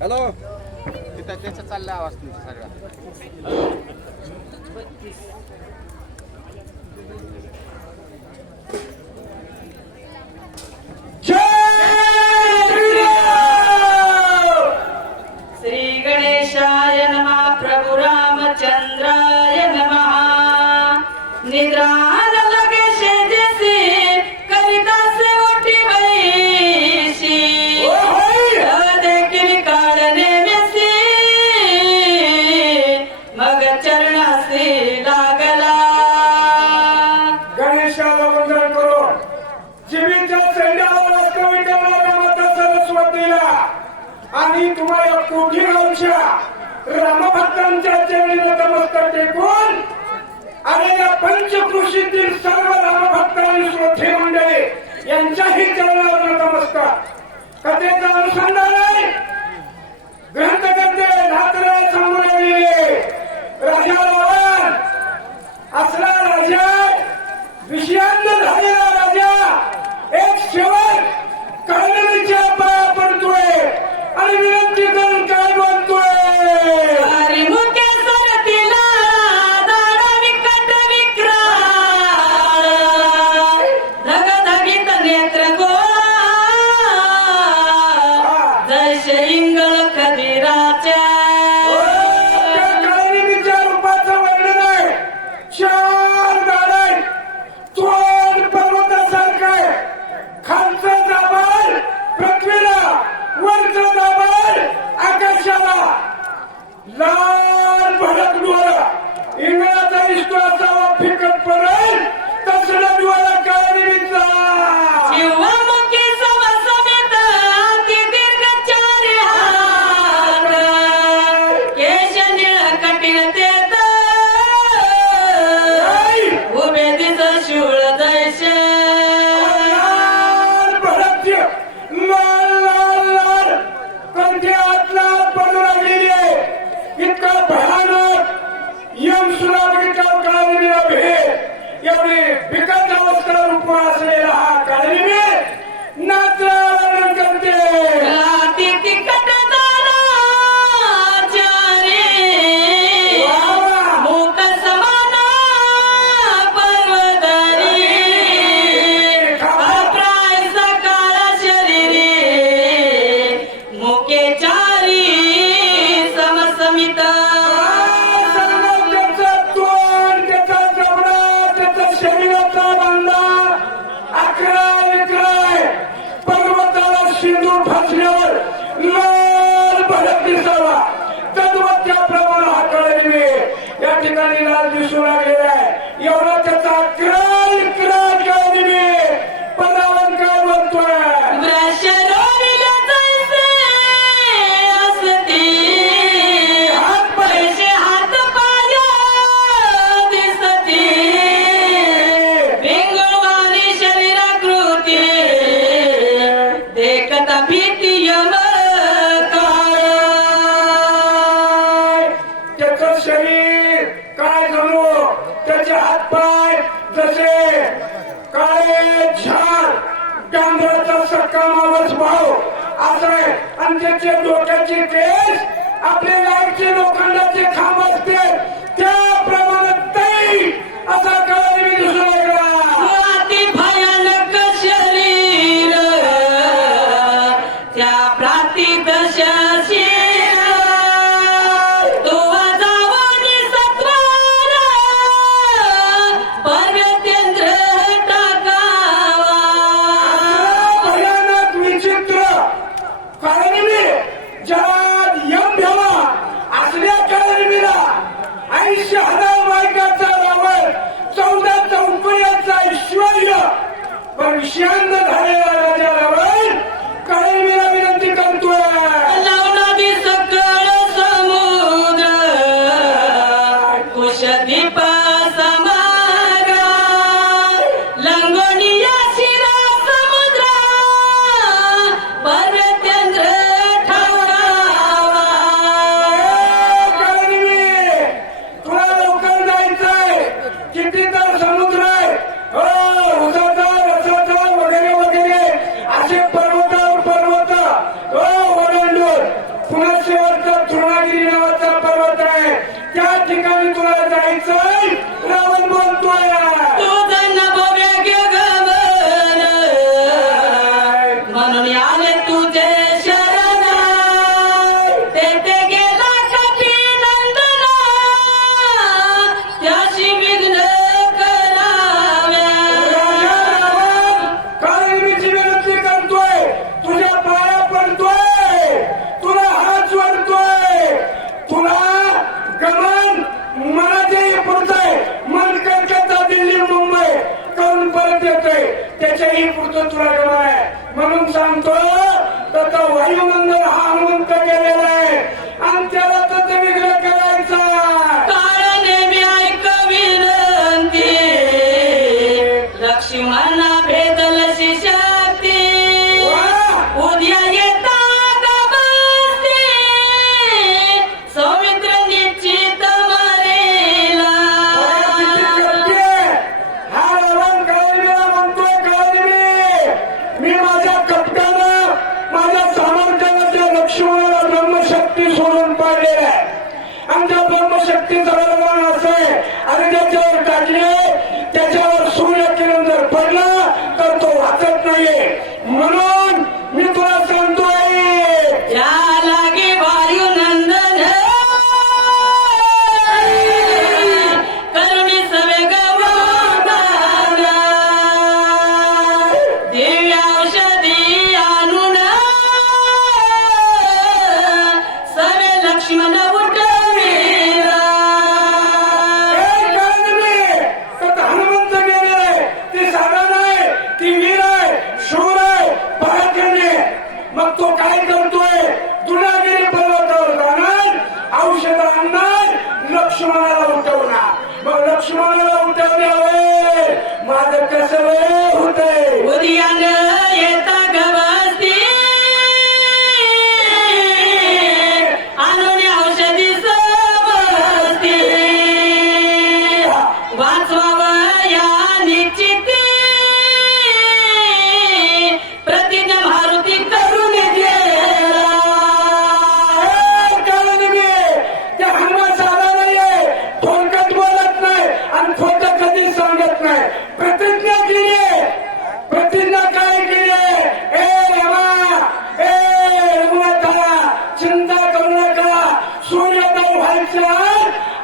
हॅलो. तिथं त्याचा चालला आवाज तुमचा सगळा. श्री गणेशाय नमः. प्रभु रामचंद्राय नमः. निद्रान लगे शेजसी कविता से उठी बैशी देखील काढणे मेसी मग चरणासी लागला. गणेशाला वंदन करो. जीवीच्या सैन्यावर कविता सरस्वतीला आणि तुम्हाला कोटी गावच्या रामभक्तांच्या चरणी नतमस्तक टेकून आणि या पंचकृषीतील सर्व रामभक्तांनी श्रोते मंडळी यांच्याही चरणावर नतमस्तक. कथेचा अनुसंधान आहे. ग्रंथकर्ते नाथराय सांगून राजा रावण असला राजा, विषयांत झालेला राजा, एक सेवक काळजीच्या पाया पडतोय आणि विनंती करून काय बोलतोय. हरी मुखे सरतीला दाडा विकट विक्राळ धगधगीत नेत्र गोळा जैसे इंगळ खदिराच्या. काळजीच्या रूपाचं वर्णन आहे. चार गाडा, तोंड पर्वतासारखं आहे. खालचं दाबाल पृथ्वीला, वरचं दाबाल आकाशाला. लाल भडक डोळा, इंगळाचा दिसतो असावा फिकट पडेल तसला डोळा काळजीचा. किंवा मुखी समसमित अति दीर्घ चारी हात केश निळ कठीण तेत उभे दिस शूळ दैसे. लाल भडक लाल लाल लाल कंठी आतला पडू लागलेली आहे. इतका भयानक यम सुद्धा बघितल्यावर काळजीला भेट. एवढी बिकट अवस्था रूप असलेला हा काळजी नाचला करते. अति तिखट दाराचारी मूक समान पर्वतारी अप्राय सकाळ शरीरी मुके चारी समसमित. त्याचा तोंड, त्याचा जबडा, त्याचा शरीराचा बांधा अकरा विक्राय पर्वताला सिंदूर फासल्यावर लाल भडक दिसावा. तद्वत त्याप्रमाणे हा काळजी या ठिकाणी लाल दिसू लागलेला आहे. एवढा त्याचा अकरा विक्राय काळजी पदावर काय बोलतोय. वृष रोविले जैसे असती हात पैसे हात पाय दिसती भिंगवानी शरीराकृती देखता भीती यम काळ. त्याचं शरीर काय जणू त्याचे हातपाय जसे काळे झाड डांबराचा सक्कामावच भाव असं आहे. आणि त्याचे डोक्याचे केस आपले लाईटचे लोखंडाचे खांब असते त्याप्रमाणे तै असा काळजी दिसू लागला. अति भयानक शरीर त्या प्रातिक शशीर तुवा जावानी सत्वार पर्वतेंद्र टाकावा. भयानक विचित्र काळजी जगात यम भ्यावा असल्या काळजीला 80,000 बायकाचा रावण 14 चौकड्याचा ऐश्वर्य पण शांत झालेला राजा रावण काळजीला विनंती करतोय. लवणादी सकळ समुद्र कुशदीप समागा लंगोनिया शिरा समुद्र पर्वतेंद्र ठावावा. काळजी तुला लवकर जायचंय. किती तर समुद्र आहे. हो उसाचा रसाचा वगैरे वगैरे करतोय तुझं नभोवेग्य गमन म्हणून आले तुझे शरण तेथे गेला कपी नंदन त्याशी विघ्न कराव्या काळीची विनंती करतोय तुझ्या पाया पडतोय तुला हात जोडतोय तुला गमन मनातही पडतंय मन कलकत्ता दिल्ली मुंबई करून परत येतोय त्याच्याही पुढचं तुला गमन आहे म्हणून सांगतो तर वायुमंडळ हा हनुमंत केलेला आहे आणि त्याला तर विग्रह करायचा काळ नेहमी ऐक विनंती लक्ष्मणा भेदलशी शक्ती उद्या येता गमस्ती सौमित्र निश्चित मरेला हा रावण काळीला म्हणतोय काळी मी माझ्या कप्तानं माझ्या सामर्थ्यानं त्या लक्ष्मणाला ब्रह्मशक्ती सोडून पाडलेला आहे आणि त्या ब्रह्मशक्तीचा निर्माण असे आणि त्याच्यावर टाकले त्याच्यावर सूर्यकिरण जर पडला तर तो वाचत नाहीये म्हणून मी तुला सांगतोय या लागे वायुनंदन करुणी सवे गवान दिव्य औषधी आणून सवे लक्ष्मण उठविला हनुमंत गेले ती साधा नाही ती वीर आहे शूर आहे पराक्रमी मग तो काय करतोय दुनागिरी पर्वतावर जाणार औषध आणणार लक्ष्मणाला उठवणार मग लक्ष्मणाला उठवल्यावर माझं कसं होतंय उद्यान येता गवस्ती आणून औषधी सोबती वाचवावं या निश्चिती प्रतिज्ञा मारुती करून गेला त्या हनुमान साधा नाहीये थोडक्यात बोलत नाही आणि खोटं कधी सांगत नाही प्रतिज्ञा केली प्रतिज्ञा काय केली ए यमा ए रघुनाथा चिंता करू नका सूर्योदय व्हायच्या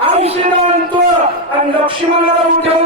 औषध आणतो आणि लक्ष्मणाला उठवलं